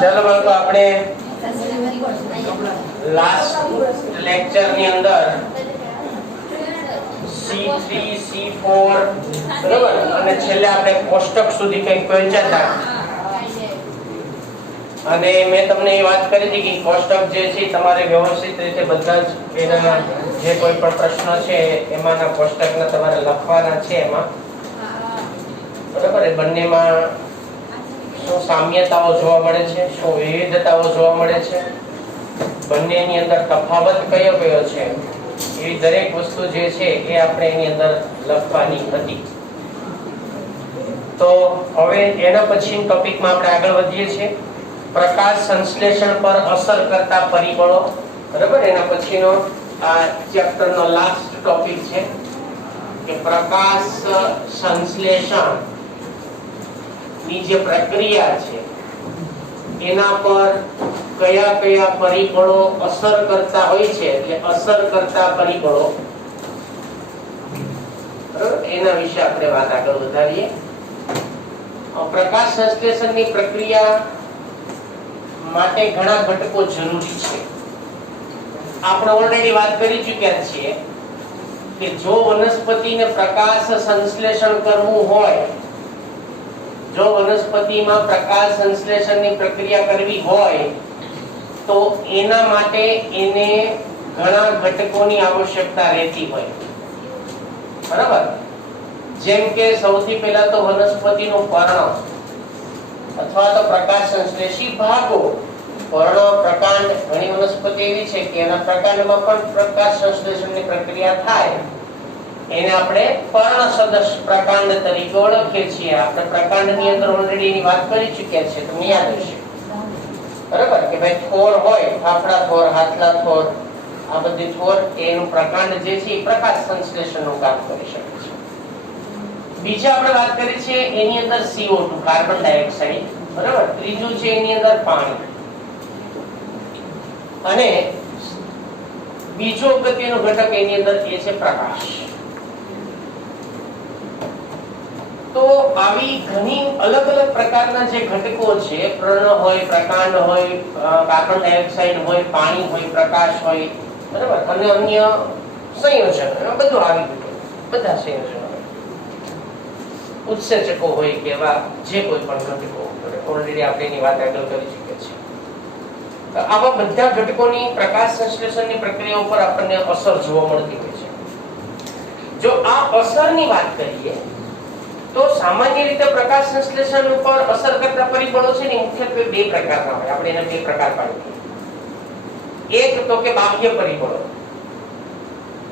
ચાલો બાળકો, આપણે લાસ્ટ લેક્ચર ની અંદર C3 C4 બરાબર અને છેલ્લે આપણે કોષ્ટક સુધી કંઈક પહોંચ્યા હતા અને મેં તમને એ વાત કરી હતી કે કોષ્ટક જે છે તમારે વ્યવસ્થિત રીતે બધા જ એના જે કોઈ પણ પ્રશ્ન છે એમાંના કોષ્ટકના તમારે લખવાના છે એમાં બરાબર. એ બંનેમાં શું સામ્યતાઓ જોવા મળે છે, શું વિવિધતાઓ જોવા મળે છે, બંનેની અંદર તફાવત કયો કયો છે, એ દરેક વસ્તુ જે છે એ આપણે એની અંદર લખવાની હતી. તો હવે એના પછી ટોપિકમાં આપણે આગળ વધીએ છીએ. પ્રકાશ સંશ્લેષણ પર અસર કરતા પરિબળો. બરાબર. એના પછીનો આ ચેપ્ટરનો લાસ્ટ ટોપિક છે કે પ્રકાશ સંશ્લેષણ ની જે પ્રક્રિયા છે એના પર કયા કયા પરિબળો અસર કરતા હોય છે, એટલે અસર કરતા પરિબળો એના વિશે આપણે વાત આગળ વધારીએ. પ્રકાશ સંશ્લેષણની પ્રક્રિયા માટે ઘણા ઘટકો જરૂરી છે. આપણે ઓલરેડી વાત કરી ચૂક્યા છીએ કે જો વનસ્પતિને પ્રકાશ સંશ્લેષણ કરવું હોય, જો વનસ્પતિમાં પ્રકાશ સંશ્લેષણની પ્રક્રિયા કરવી હોય તો એના માટે એને ઘણા ઘટકોની આવશ્યકતા રહેતી હોય. બરાબર. જેમ કે સૌથી પહેલા તો વનસ્પતિનું પર્ણ અથવા તો પ્રકાશ સંશ્લેષી ભાગો. પર્ણ, પ્રકાંડ, ઘણી વનસ્પતિ એવી છે કે એના પ્રકાંડમાં પણ પ્રકાશ સંશ્લેષણની પ્રક્રિયા થાય. એને આપણે પર્ણ સદૃશ પ્રકાંડ તરીકે ઓળખીએ છીએ. આપણે પ્રકાંડની અંદર ઓલરેડી એની વાત કરી ચૂક્યા છે, તમને યાદ હશે. બરાબર કે ભાઈ થોર હોય, ફાફડા થોર, હાથલા થોર, આ બધી થોર એનું પ્રકાંડ જે છે એ પ્રકાશ સંશ્લેષણનું કામ કરી શકે છે. બીજા આપણે વાત કરી છે એની અંદર CO2 કાર્બન ડાયોક્સાઇડ. બરાબર. ત્રીજું છે એની અંદર પાણી અને બીજો અગત્યનો ઘટક એની અંદર એ છે પ્રકાશ. તો આવી ઘણી અલગ અલગ પ્રકારના જે ઘટકો છે, પર્ણ હોય, પ્રકાંડ હોય, કાર્બન ડાયોક્સાઇડ હોય, પાણી હોય, પ્રકાશ હોય, બરાબર, અને અન્ય સંયોજનો બધું આવી ગયું. બધા સંયોજનો ઉત્સેચકો હોય કે એવા જે કોઈ પણ ઘટકો ઓલરેડી આપણે એની વાત આગળ કરી ચૂક્યા છીએ. આવા બધા ઘટકોની પ્રકાશ સંશ્લેષણની પ્રક્રિયા ઉપર આપણને અસર જોવા મળતી હોય છે. જો આ અસરની વાત કરીએ તો સામાન્ય રીતે પ્રકાશ સંશ્લેષણ ઉપર અસર કરતા પરિબળો છે ને મુખ્યત્વે બે પ્રકારના હોય. આપણે એને બે પ્રકાર પાડીએ. એક તો કે બાહ્ય પરિબળો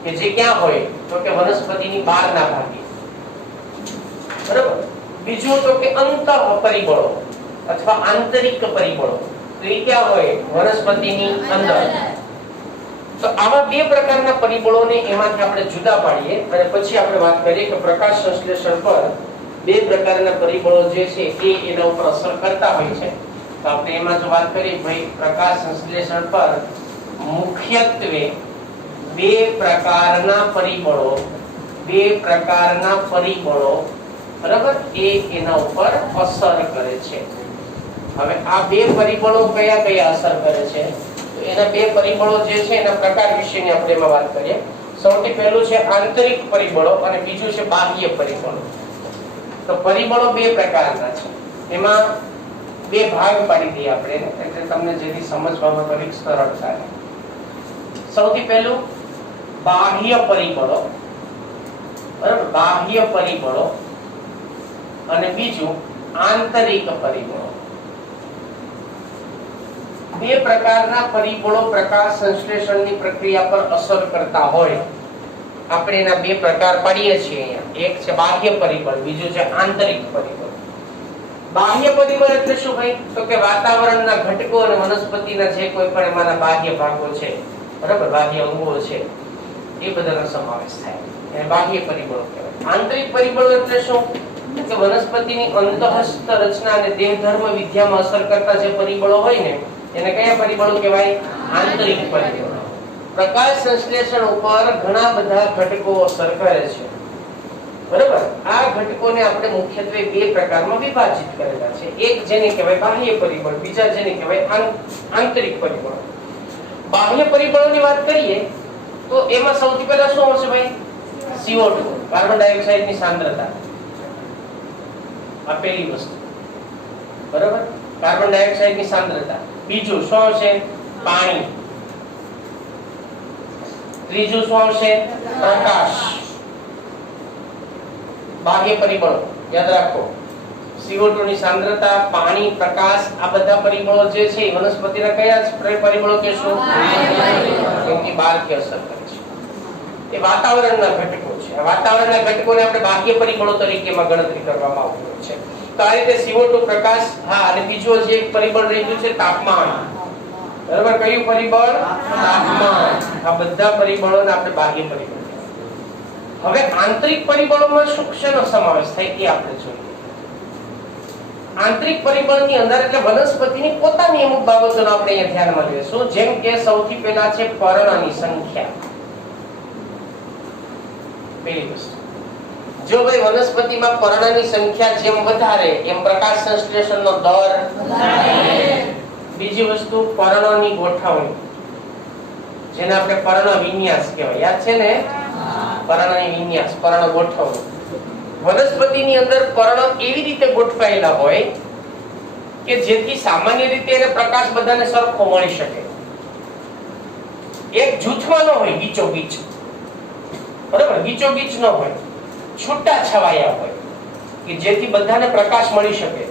કે જે ક્યાં હોય તો કે વનસ્પતિની બહારના ભાગે. બરાબર. બીજું તો કે અંતઃ પરિબળો અથવા આંતરિક પરિબળો. તો એ ક્યાં હોય? વનસ્પતિની અંદર. તો આવા બે પ્રકારના પરિબળોને એમાંથી આપણે જુદા પાડીએ અને પછી આપણે વાત કરીએ કે પ્રકાશ સંશ્લેષણ પર બે પ્રકારના પરિબળો જે છે એ એના ઉપર અસર કરતા હોય છે. તો આપણે એમાં જો વાત કરીએ ભાઈ પ્રકાશ સંશ્લેષણ પર મુખ્યત્વે બે પ્રકારના પરિબળો બરાબર એ એના ઉપર અસર કરે છે. હવે આ બે પરિબળો કયા કયા અસર કરે છે? તો એના બે પરિબળો જે છે એના પ્રકાર વિશેની આપણે એમાં વાત કરીએ. સૌથી પહેલું છે આંતરિક પરિબળો અને બીજું છે બાહ્ય પરિબળો. તો પરિબળો બે પ્રકારના છે. એમાં બે ભાગ પાડી દઈએ આપણે એટલે તમને જેથી સમજવામાં થોડીક સરળતા રહે. સૌથી પહેલું બાહ્ય પરિબળો. બરાબર. બાહ્ય પરિબળો અને બીજું આંતરિક પરિબળો. બે પ્રકારના પરિબળો પ્રકાશ સંશ્લેષણની પ્રક્રિયા પર અસર કરતા હોય. આપણે એના બે પ્રકાર પાડીએ છીએ અહીંયા. એક છે બાહ્ય પરિબળ, બીજું છે આંતરિક પરિબળ. બાહ્ય પરિબળ એટલે શું ભાઈ? તો કે વાતાવરણના ઘટકો અને વનસ્પતિના જે કોઈ પણ એમાંના બાહ્ય ભાગો છે, બરાબર, બાહ્ય અંગો છે, એ બધાનો સમાવેશ થાય. એને બાહ્ય પરિબળો કહેવાય. આંતરિક પરિબળો એટલે શું? કે વનસ્પતિની અંતઃસ્થ રચના અને દેહધર્મ વિદ્યામાં અસર કરતા જે પરિબળો હોય ને એને કયા પરિબળો કહેવાય? આંતરિક પરિબળો. પ્રકાશ સંશ્લેષણ ઉપર ઘણા બધા ઘટકો અસર કરે છે. બરાબર. આ ઘટકોને આપણે મુખ્યત્વે બે પ્રકારમાં વિભાજિત કરેલા છે. એક જેને કહેવાય બાહ્ય પરિબળ, બીજા જેને કહેવાય આંતરિક પરિબળ. બાહ્ય પરિબળોની વાત કરીએ તો એમાં સૌથી પહેલા શું આવશે ભાઈ? CO2, કાર્બન ડાયોક્સાઇડની સાંદ્રતા. આ પહેલી વસ્તુ. બરાબર, કાર્બન ડાયોક્સાઇડની સાંદ્રતા. બીજું શું આવશે? પાણી. ત્રીજું શું આવશે? પ્રકાશ. બાહ્ય પરિબળો યાદ રાખો. CO2 ની સાંદ્રતા, પાણી, પ્રકાશ, આ બધા પરિબળો જે છે એ વનસ્પતિના કયા પરિબળો કહેશો? એની બહારથી અસર કરે છે. એ વાતાવરણના ઘટકો છે. આ વાતાવરણના ઘટકોને આપણે બાહ્ય પરિબળો તરીકેમાં ગણતરી કરવામાં આવતી હોય છે. તો આ રીતે CO2, પ્રકાશ, હા, અને બીજું જે એક પરિબળ રહ્યું છે તાપમાન. બરાબર, કયું પરિબળ? તાપમાન. આ બધા પરિબળોને આપણે બાહ્ય પરિબળ. હવે આંતરિક પરિબળોમાં શું શેનો સમાવેશ થાય એ આપણે જોઈએ. આંતરિક પરિબળની અંદર એટલે વનસ્પતિની પોતાની અમુક બાબતોનો આપણે અહીંયા ધ્યાનમાં લઈશું. જેમ કે સૌથી પહેલા છે પર્ણની સંખ્યા. પહેલી વસ્તુ, જો ભાઈ વનસ્પતિમાં પર્ણની સંખ્યા જેમ વધારે એમ પ્રકાશ સંશ્લેષણનો દર વધારે. બીજી વસ્તુ પર્ણની ગોઠવણી, જેને આપણે પર્ણ વિન્યાસ કહેવાય. યાદ છે ને? પર્ણની વિન્યાસ, પર્ણ ગોઠવણી. વનસ્પતિની અંદર પર્ણ એવી રીતે ગોઠવાયેલા હોય કે જેથી સામાન્ય રીતે એને પ્રકાશ બધાને સરખો મળી શકે. એક જૂથમાં ન હોય ગીચોગીચ. બરાબર, ગીચોગીચ ન હોય, છૂટા છવાયા હોય કે જેથી બધાને પ્રકાશ મળી શકે.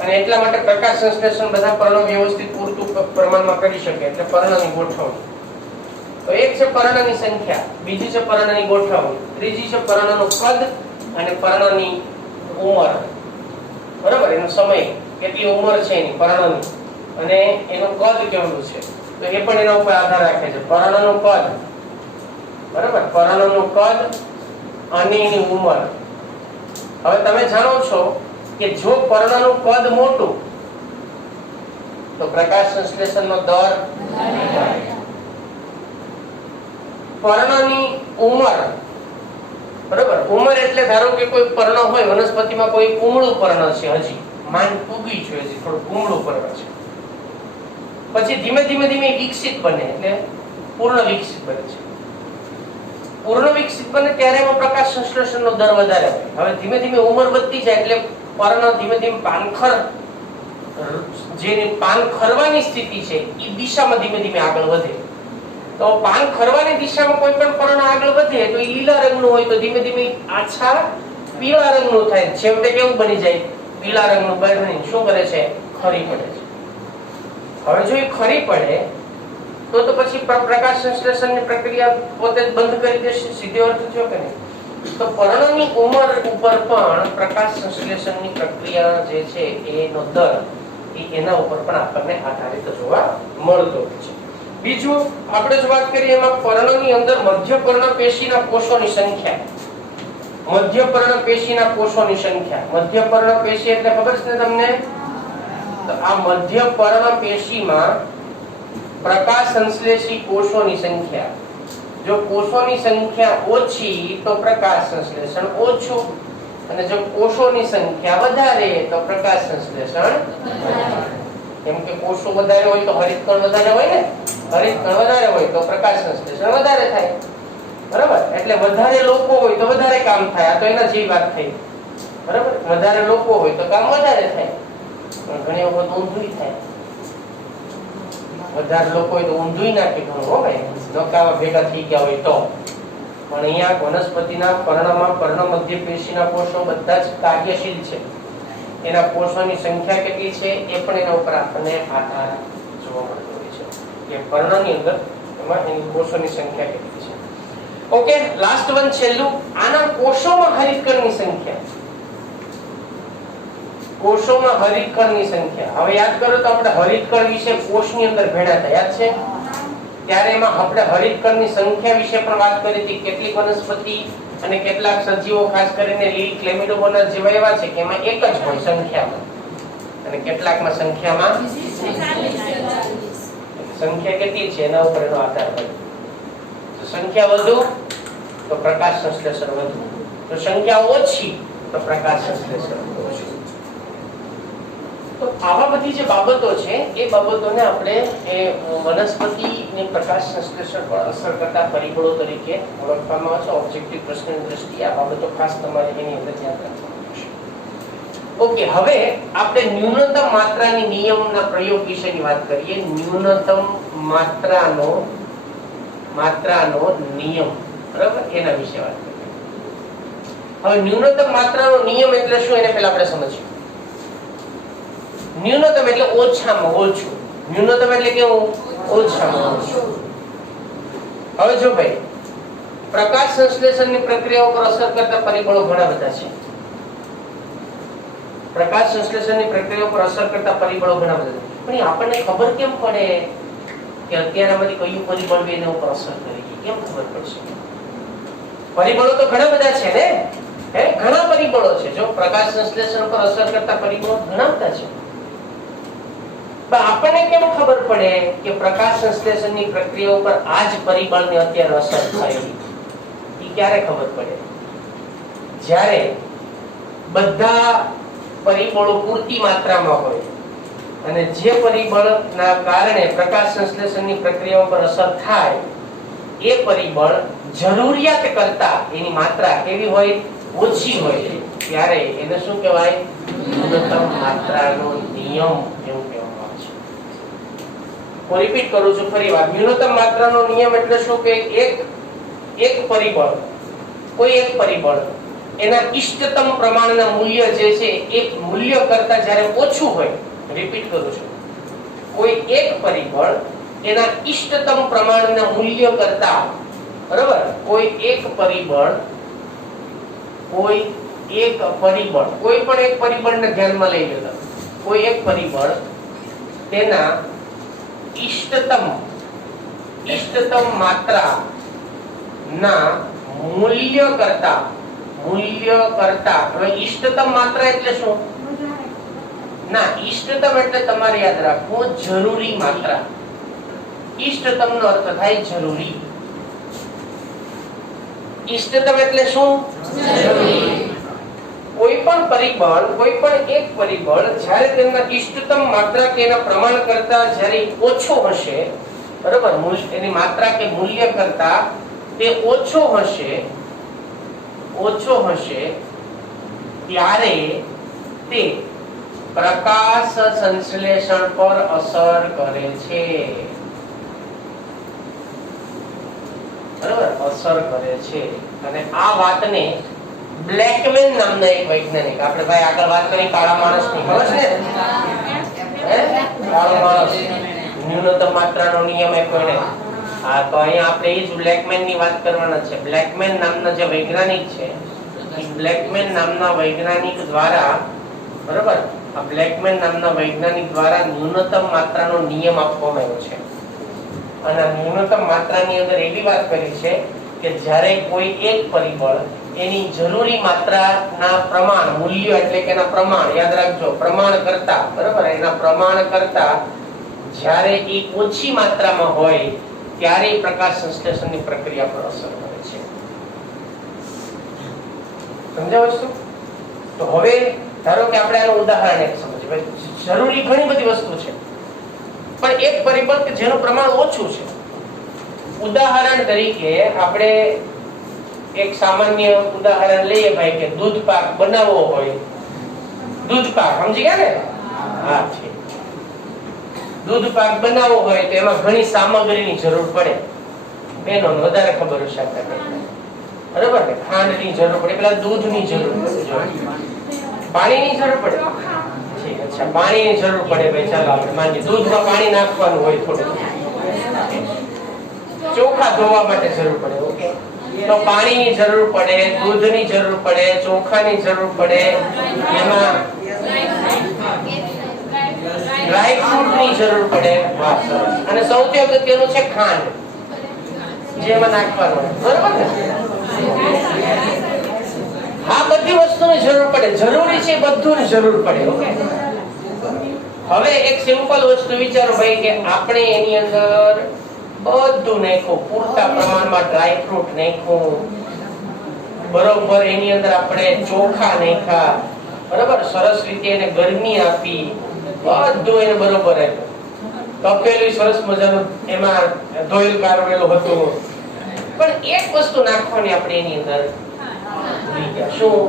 અને એટલા માટે પ્રકાશ સંશ્લેષણ બધા પર્ણો વ્યવસ્થિત પૂરતું પ્રમાણમાં કરી શકે. એટલે પર્ણની ગોઠવણી. તો એક છે પર્ણની સંખ્યા, બીજી છે પર્ણની ગોઠવણી, ત્રીજી છે પર્ણનું કદ અને પર્ણની ઉંમર. બરાબર, એનો સમય, કેટલી ઉંમર છે એની પર્ણની, અને એનું કદ કેવડું છે, તો એ પણ એના ઉપર આધાર રાખે છે. પર્ણનું કદ, બરાબર, પર્ણનું કદ અને એની ઉંમર. હવે તમે જાણો છો કે જો પર્ણનું કદ મોટું તો પ્રકાશ સંશ્લેષણનો દર વધારે. પર્ણની ઉંમર, બરાબર, ઉંમર એટલે ધારો કે કોઈ પર્ણ હોય વનસ્પતિમાં, કોઈ કુમળું પર્ણ છે, હજી માંડ ઉગી છે, હજી થોડું કુમળું પર્ણ છે, પછી ધીમે ધીમે ધીમે વિકસિત બને એટલે પૂર્ણ વિકસિત બને છે. પૂર્ણ વિકસિત બને ત્યારે એમાં પ્રકાશ સંશ્લેષણનો દર વધારે હોય. હવે ધીમે ધીમે ઉંમર વધતી જાય એટલે પર્ણ ધીમે ધીમે પાનખર, જેની પાન ખરવાની સ્થિતિ છે એ દિશામાં ધીમે ધીમે આગળ વધે. તો પાન ખરવાની દિશામાં કોઈ પણ પર્ણ આગળ વધે તો એ લીલા રંગનું હોય તો ધીમે ધીમે આછા પીળા રંગનું થાય. છેવટે કેવું બની જાય? પીળા રંગનું બની શું કરે છે? ખરી પડે છે. હવે જો એ ખરી પડે તો પછી પ્રકાશ સંશ્લેષણની પ્રક્રિયા પોતે જ બંધ કરી દેશે. સીધો અર્થ થયો કે નહીં? તો પર્ણની ઉંમર ઉપર પણ પ્રકાશ સંશ્લેષણની પ્રક્રિયા જે છે એનો દર એના ઉપર પણ આપણને આધારિત જોવા મળતો છે. બીજું આપણે જો વાત કરીએ એમાં પર્ણની અંદર મધ્ય પર્ણ પેશીના કોષોની સંખ્યા. મધ્ય પર્ણ પેશીના કોષોની સંખ્યા. મધ્ય પર્ણ પેશી એટલે ખબર છે તમને? તો આ મધ્ય પર્ણ પેશીમાં પ્રકાશ સંશ્લેષી કોષોની સંખ્યા. જો કોષોની સંખ્યા ઓછી તો પ્રકાશ સંશ્લેષણ ઓછું, અને જો કોષોની સંખ્યા વધારે તો પ્રકાશ સંશ્લેષણ વધારે. કેમ કે કોષો વધારે હોય તો હરિતકણ વધારે હોય ને, હરિતકણ વધારે હોય તો પ્રકાશ સંશ્લેષણ વધારે થાય. બરાબર, એટલે વધારે લોકો હોય તો વધારે કામ થાય. આ તો એના જેવી વાત થઈ. બરાબર, વધારે લોકો હોય તો કામ વધારે થાય, પણ ઘણી વખત ઊંધું થાય. વધારે લોકો હોય તો ઊંધું નાખી ઘણું હો ભાઈ, નકાવા ભેગા થઈ ગયા હોય તો. પણ અહીંયા વનસ્પતિના પર્ણમાં પર્ણ મધ્ય પેશીના કોષો બધા જ કાર્યશીલ છે. એના કોષોની સંખ્યા કેટલી છે એ પણ એના ઉપર આપણને આધાર જોવા મળતો હોય છે કે પર્ણની અંદર એમાં એની કોષોની સંખ્યા કેટલી છે. ઓકે, લાસ્ટ વન, છેલ્લું, આના કોષોમાં હરિતકણની સંખ્યા. કોષોમાં હરિતકણની સંખ્યા. હવે યાદ કરો તો આપણે હરિતકણ વિશે કોષની અંદર ભેળા હતા, યાદ છે? ત્યારે એમાં આપણે હરિતકણની સંખ્યા વિશે પણ વાત કરી હતી. કેટલીક વનસ્પતિ અને કેટલાક સજીવો, ખાસ કરીને લીલ ક્લેમિડોમોનાસ જેવા એવા છે કે એમાં એક જ હોય સંખ્યામાં, અને કેટલાકમાં સંખ્યામાં સંખ્યા કેટલી છે એના ઉપર એનો આધાર હોય. સંખ્યા વધુ તો પ્રકાશ સંશ્લેષણ વધુ, જો સંખ્યા ઓછી તો પ્રકાશ સંશ્લેષણ ઓછું. તો આવા બધી જે બાબતો છે એ બાબતોને આપણે એ વનસ્પતિની પ્રકાશ સંશ્લેષણ પર અસર કરતા પરિબળો તરીકે ઓળખવામાં આવે છે. ઓબ્જેક્ટિવ પ્રશ્નની દ્રષ્ટિએ આ બાબતો ખાસ તમારે એની અંદર યાદ રાખવાની છે. ઓકે, હવે આપણે ન્યૂનતમ માત્રાની નિયમના પ્રયોગ વિશેની વાત કરીએ. ન્યૂનતમ માત્રાનો નિયમ, બરાબર, એના વિશે વાત કરીએ. હવે ન્યૂનતમ માત્રાનો નિયમ એટલે શું એને પહેલા આપણે સમજીએ. ન્યૂનતમ એટલે ઓછામાં ઓછું. ન્યૂનતમ એટલે કેવું? ઓછામાં ઓછું. હવે જો ભાઈ, પ્રકાશ સંશ્લેષણની પ્રક્રિયાઓ પર અસર કરતા પરિબળો ઘણા બધા છે. પ્રકાશ સંશ્લેષણની પ્રક્રિયાઓ પર અસર કરતા પરિબળો ઘણા બધા છે. પણ આપણને ખબર કેમ પડે કે અત્યારે આમાંથી કયું પરિબળ એના ઉપર અસર કરે છે? કેમ ખબર પડશે? પરિબળો તો ઘણા બધા છે ને, ઘણા પરિબળો છે. જો પ્રકાશ સંશ્લેષણ પર અસર કરતા પરિબળો ઘણા બધા છે. આપણને કેમ ખબર પડે કે પ્રકાશ સંશ્લેષણની પ્રક્રિયા ઉપર આ જ પરિબળની અત્યારે અસર થાય? એ ક્યારે ખબર પડે? જ્યારે બધા પરિબળો પૂરતી માત્રામાં હોય અને જે પરિબળના કારણે પ્રકાશ સંશ્લેષણની પ્રક્રિયા ઉપર અસર થાય એ પરિબળ જરૂરિયાત કરતા એની માત્રા કેવી હોય? ઓછી હોય. ત્યારે એને શું કહેવાય? ન્યૂનતમ માત્રાનો નિયમ એવું કહેવામાં આવે છે. હું રિપીટ કરું છું ફરી વાર. ન્યૂનતમ માત્રાનો નિયમ એટલે શું કે એક પરિબળ, કોઈ એક પરિબળ એના ઇષ્ટતમ પ્રમાણના મૂલ્ય જે છે એ મૂલ્ય કરતા જ્યારે ઓછું હોય, રિપીટ કરું છું, કોઈ એક પરિબળ એના ઇષ્ટતમ પ્રમાણના મૂલ્ય કરતા, બરાબર, કોઈ પણ એક પરિબળને ધ્યાનમાં લઈ લેતા, કોઈ એક પરિબળ તેના ઇષ્ટતમ માત્રા ના મૂલ્ય કરતા, હવે ઇષ્ટતમ માત્રા એટલે શું? ના, ઇષ્ટતમ એટલે તમારે યાદ રાખવું જરૂરી માત્રા. ઇષ્ટતમ નો અર્થ થાય જરૂરી. ઇષ્ટતમ એટલે શું? જરૂરી. કોઈ પણ એક પરિબળ જ્યારે તેના ઇષ્ટતમ માત્રા કે એના પ્રમાણ કરતા જ્યારે ઓછો હશે, બરાબર, એની માત્રા કે મૂલ્ય કરતા તે ઓછો હશે ત્યારે તે પ્રકાશ સંશ્લેષણ પર અસર કરે છે. બરાબર, અસર કરે છે. અને આ વાતને બ્લેકમેન નામના એક વૈજ્ઞાનિક, આપણે ભાઈ આગળ વાત કરી કાળા માણસની, ખબર છે ને? કાળો માણસ, ન્યૂનતમ માત્રાનો નિયમ એ કોઈને. હા, તો અહીંયા આપણે એ જ બ્લેકમેન ની વાત કરવાના છે. બ્લેકમેન નામના જે વૈજ્ઞાનિક છે, એ બ્લેકમેન નામના વૈજ્ઞાનિક દ્વારા, બરાબર, આ બ્લેકમેન નામના વૈજ્ઞાનિક દ્વારા ન્યૂનતમ માત્રાનો નિયમ આપવામાં આવ્યો છે. અને ન્યૂનતમ માત્રાની અંદર એવી વાત કરી છે કે જ્યારે કોઈ એક પરિબળ એની જરૂરી માત્રાના પ્રમાણ, મૂલ્ય એટલે કે એના પ્રમાણ, યાદ રાખજો, પ્રમાણ કરતા, બરાબર, એના પ્રમાણ કરતા જ્યારે એ ઓછી માત્રામાં હોય ત્યારે પ્રકાશ સંશ્લેષણની પ્રક્રિયા પર અસર કરે છે. સમજાવ વસ્તુ? તો હવે ધારો કે આપણે આનું ઉદાહરણ એક સમજીએ. જરૂરી ઘણી બધી વસ્તુ છે, પણ એક પરિબળ કે જેનું પ્રમાણ ઓછું છે. ઉદાહરણ તરીકે આપણે એક સામાન્ય ઉદાહરણ લઈએ ભાઈ કે દૂધ પાક બનાવવો હોય. દૂધ પાક સમજી ગયા ને? હા, છે. દૂધ પાક બનાવવો હોય તો એમાં ઘણી સામગ્રીની જરૂર પડે. બેનો વધારે ખબર હશે આપણે, બરાબર ને? ખાંડની જરૂર પડે, પેલા દૂધની જરૂર પડે, પાણીની જરૂર પડે. અચ્છા, પાણીની જરૂર પડે ભાઈ. ચાલો આપણે માનીએ દૂધમાં પાણી નાખવાનું હોય થોડું. ચોખા ધોવા માટે જરૂર પડે. ઓકે, તો પાણીની જરૂર પડે, દૂધની જરૂર પડે, ચોખાની જરૂર પડે, એમાં ડ્રાય ફ્રૂટની જરૂર પડે. અને સૌથી અગત્યનું છે ખાંડ, જે એમાં નાખવાનું, બરાબર ને? આ બધી વસ્તુની જરૂર પડે. જરૂરી છે બધુંની જરૂર પડે. ઓકે, હવે એક સિમ્પલ વસ્તુ વિચારો ભાઈ કે આપણે એની અંદર બધું નાખ્યું, પૂરતા પ્રમાણમાં ડ્રાય ફ્રૂટ નાખ્યું, બરોબર એની અંદર આપણે ચોખા નાખ્યા, બરાબર, સરસ રીતે એને ગરમી આપી, બધું એને બરોબર આપ્યું, તપેલું સરસ મજાનું એમાં ધોયેલ કારવેલું હતું, પણ એક વસ્તુ નાખવાની આપણે એની અંદર ભૂલી ગયા. શું?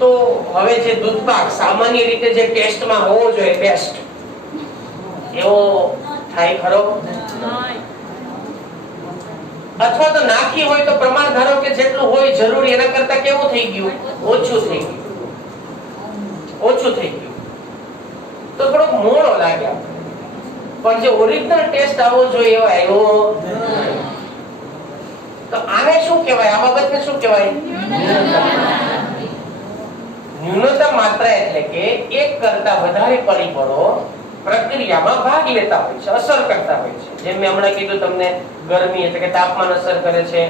તો હવે જે દૂધપાક સામાન્ય રીતે જે ટેસ્ટમાં હોવો જોઈએ બેસ્ટ, એવો થાય ખરો? અથવા તો નાખી હોય તો પ્રમાણ ધારો કે જેટલું હોય જરૂરી એના કરતા કેવું થઈ ગયું? ઓછું થઈ ગયું, ઓછું થઈ ગયું, તો થોડોક મોળો લાગે આપણે, પણ જે ઓરિજિનલ ટેસ્ટ આવવો જોઈએ એવો આવ્યો. તો આને શું કહેવાય? આ બાબતને શું કહેવાય? ન્યૂનતમ માત્રા એટલે કે એક કરતા વધારે પરિબળો પ્રક્રિયામાં ભાગ લેતા હોય છે, અસર કરતા હોય છે. જેમ મેં હમણાં કીધું તમને, ગરમી એટલે કે તાપમાન અસર કરે છે,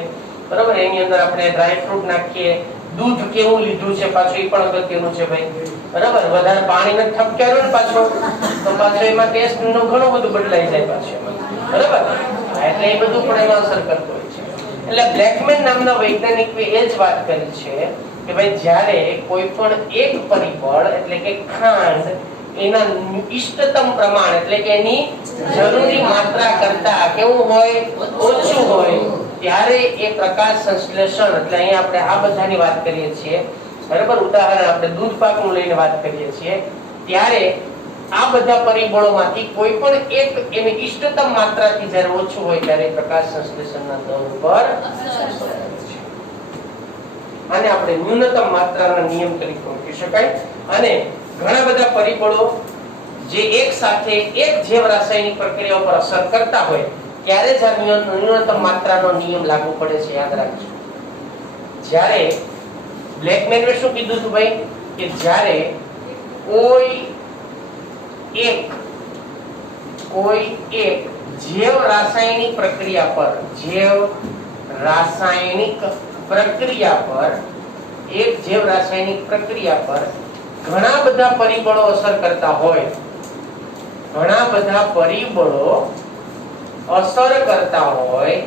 બરોબર. એની અંદર આપણે ડ્રાય ફ્રૂટ નાખીએ, દૂધ કેવું લીધું છે પાછું એ પણ અગત્યનું છે ભાઈ, બરાબર. વધારે પાણીને ઠપકાર્યો ને પાછો તો પાછો એમાં ટેસ્ટ નું ઘણું બધું બદલાઈ જાય પાછું એમાં, બરાબર. એટલે એ બધું પણ એમાં અસર કરતું હોય છે. એટલે બ્લેકમેન નામના વૈજ્ઞાનિકે એ જ વાત કરી છે કે ભાઈ જ્યારે કોઈ પણ એક પરિબળ એટલે કે ખાંડ એના ઇષ્ટતમ પ્રમાણ એટલે કે એની જરૂરી માત્રા કરતા કેવું હોય? ઓછું હોય, ત્યારે એ પ્રકાશ સંશ્લેષણ, એટલે અહીંયા આપણે આ બધાની વાત કરીએ છીએ, બરાબર. ઉદાહરણ આપણે દૂધ પાકનું લઈને વાત કરીએ છીએ, ત્યારે આ બધા પરિબળોમાંથી કોઈ પણ એક એની ઇષ્ટતમ માત્રાથી જ્યારે ઓછું હોય ત્યારે પ્રકાશ સંશ્લેષણના દર ઉપર અસર કરે છે. આને આપણે ન્યૂનતમ માત્રાના નિયમ તરીકે ઓળખી શકાય. અને ઘણા બધા પરિબળો જે એક સાથે એક જૈવ રાસાયણિક પ્રક્રિયા પર અસર કરતા હોય ત્યારે જ આ ન્યૂનતમ માત્રાનો નિયમ લાગુ પડે છે. યાદ રાખજો. જ્યારે બ્લેકમેને શું કીધું હતું ભાઈ કે જ્યારે કોઈ એક જૈવ રાસાયણિક પ્રક્રિયા પર એક જૈવ રાસાયણિક પ્રક્રિયા પર ઘણા બધા પરિબળો અસર કરતા હોય, ઘણા બધા પરિબળો અસર કરતા હોય,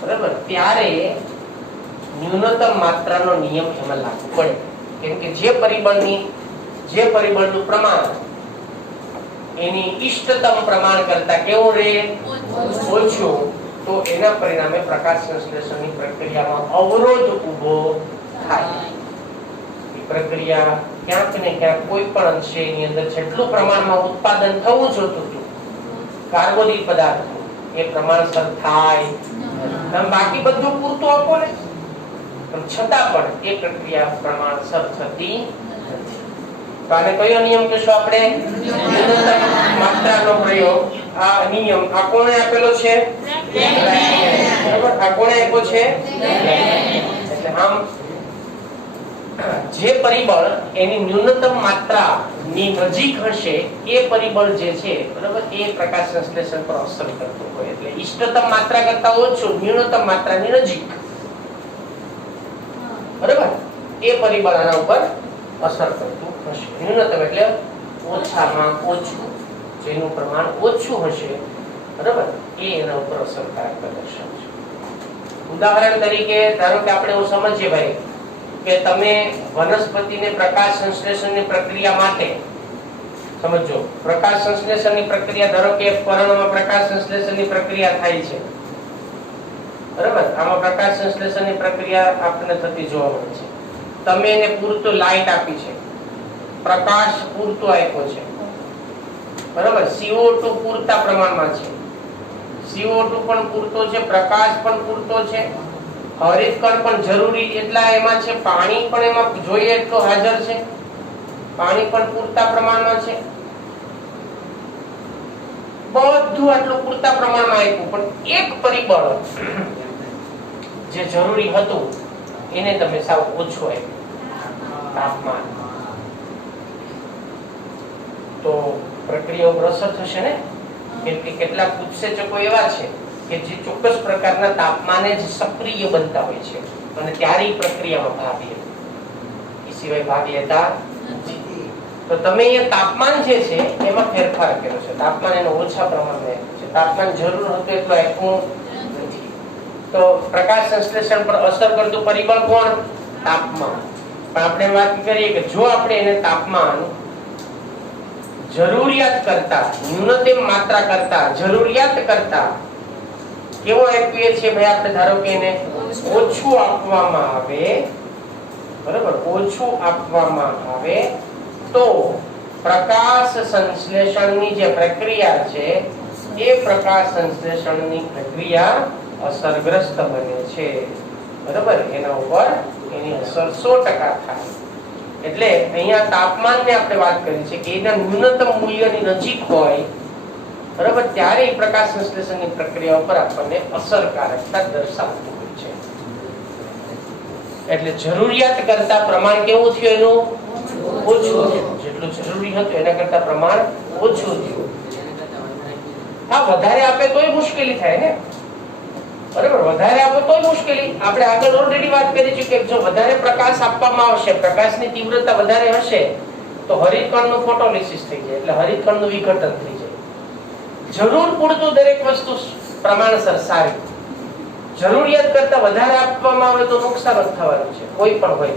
બરાબર, ત્યારે ન્યૂનતમ માત્રાનો નિયમ એમાં લાગુ પડે. કેમ કે જે પરિબળનું પ્રમાણ એની ઇષ્ટતમ પ્રમાણ કરતા કેવું રહે? ઓછું, તો એના પરિણામે પ્રકાશ સંશ્લેષણની પ્રક્રિયામાં અવરોધ ઊભો થાય. એ પ્રક્રિયા ક્યાંક ને ક્યાંક કોઈ પણ અંશે એની અંદર જેટલું પ્રમાણમાં ઉત્પાદન થવું જોતું હતું કાર્બોદિત પદાર્થનું, એ પ્રમાણસર થાય. બાકી બધું પૂરતું આપો ને, પણ છતાં પણ એ પ્રક્રિયા પ્રમાણસર થતી નથી. તો આને કયો નિયમ કહેશો આપણે? ન્યૂનતમ માત્રાનો પ્રયોગ. આ નિયમ આ કોણે આપેલો છે? બરાબર. આ કોણે આપ્યો છે? એટલે આમ જે પરિબળ એની ન્યૂનતમ માત્રાની નજીક હશે એ પરિબળ જે છે, બરાબર, એ પ્રકાશ સંશ્લેષણ પર અસર કરતું હોય. એટલે ઇષ્ટતમ માત્રા કરતા ઓછું, ન્યૂનતમ માત્રાની નજીક, બરાબર, એ પરિબળ આના ઉપર અસર કરતું હશે. ન્યૂનતમ એટલે ઓછામાં ઓછું, જેનું પ્રમાણ ઓછું હશે, બરાબર, એ એના ઉપર અસરકારક પ્રદર્શન છે. ઉદાહરણ તરીકે ધારો કે આપણે એવું સમજીએ ભાઈ કે તમે વનસ્પતિને પ્રકાશ સંશ્લેષણની પ્રક્રિયા માટે સમજો. પ્રકાશ સંશ્લેષણની પ્રક્રિયા ધારો કે પર્ણમાં પ્રકાશ સંશ્લેષણની પ્રક્રિયા થાય છે, બરાબર. આમાં પ્રકાશ સંશ્લેષણની પ્રક્રિયા આપણને થતી જોવા મળે છે. તમે એને પૂરતો લાઈટ આપી છે, પ્રકાશ પૂરતો આપ્યો છે, બરાબર. CO2 પૂરતા પ્રમાણમાં છે, CO2 પણ પૂરતો છે, પ્રકાશ પણ પૂરતો છે, હરિતકણ પણ જરૂરી એટલા એમાં છે, પાણી પણ એમાં જોઈએ એટલો હાજર છે, પાણી પણ પૂરતા પ્રમાણમાં છે, બધું આટલું પૂરતા પ્રમાણમાં આપ્યું, પણ એક પરિબળ જે જરૂરી હતું એને તમે સાવ ઓછું આપ્યું, તાપમાન. તો પ્રક્રિયા ઉપર અસર થશે ને. કેમ કે કેટલાક ઉત્સેચકો એવા છે કે જે ચોક્કસ પ્રકારના તાપમાને જ સક્રિય બનતા હોય છે અને ત્યારે પ્રક્રિયામાં ભાગ લે, એ સિવાય ભાગ લેતા નથી. તો તમે એ તાપમાન જે છે એમાં ફેરફાર કર્યો છે, તાપમાન એનો ઓછા પ્રમાણમાં આપ્યું છે, તાપમાન જરૂર હતું એટલું આપ્યું નથી. તો પ્રકાશ સંશ્લેષણ પર અસર કરતું પરિબળ કોણ? તાપમાન. પણ આપણે વાત કરીએ કે જો આપણે એને તાપમાન જરૂરિયાત કરતા, ન્યૂનતમ માત્રા કરતા, જરૂરિયાત કરતા કેવો આપીએ છીએ ભાઈ આપણે, ધારો કે એને ઓછું આપવામાં આવે, બરાબર, ઓછું આપવામાં આવે તો પ્રકાશ સંશ્લેષણની જે પ્રક્રિયા છે એ પ્રકાશ સંશ્લેષણની પ્રક્રિયા અસરગ્રસ્ત બને છે, બરાબર. એના ઉપર એની અસર 100% થાય. એટલે અહીંયા તાપમાનને આપણે વાત કરી છે કે એના ન્યૂનતમ મૂલ્યની નજીક હોય, બરાબર, ત્યારે એ પ્રકાશ સંશ્લેષણની પ્રક્રિયા ઉપર આપણને અસરકારકતા દર્શાવતું હોય છે. એટલે જરૂરિયાત કરતા પ્રમાણ કેવું થયું એનું? ઓછું. જેટલું જરૂરી હતું એના કરતા પ્રમાણ ઓછું થયું. હા, વધારે આપે તોય મુશ્કેલી થાય ને, બરાબર. વધારે આપો તોય મુશ્કેલી. આપણે આગળ ઓલરેડી વાત કરી છે કે જો વધારે પ્રકાશ આપવામાં આવશે, પ્રકાશની તીવ્રતા વધારે હશે તો હરિતકણનું ફોટોલિસિસ થઈ જાય, એટલે હરિતકણનું વિઘટન થઈ જાય. જરૂર પૂરતું દરેક વસ્તુ પ્રમાણસર સારી, જરૂરિયાત કરતા વધારે આપવામાં આવે તો નુકસાન જ થવાનું છે, કોઈ પણ હોય.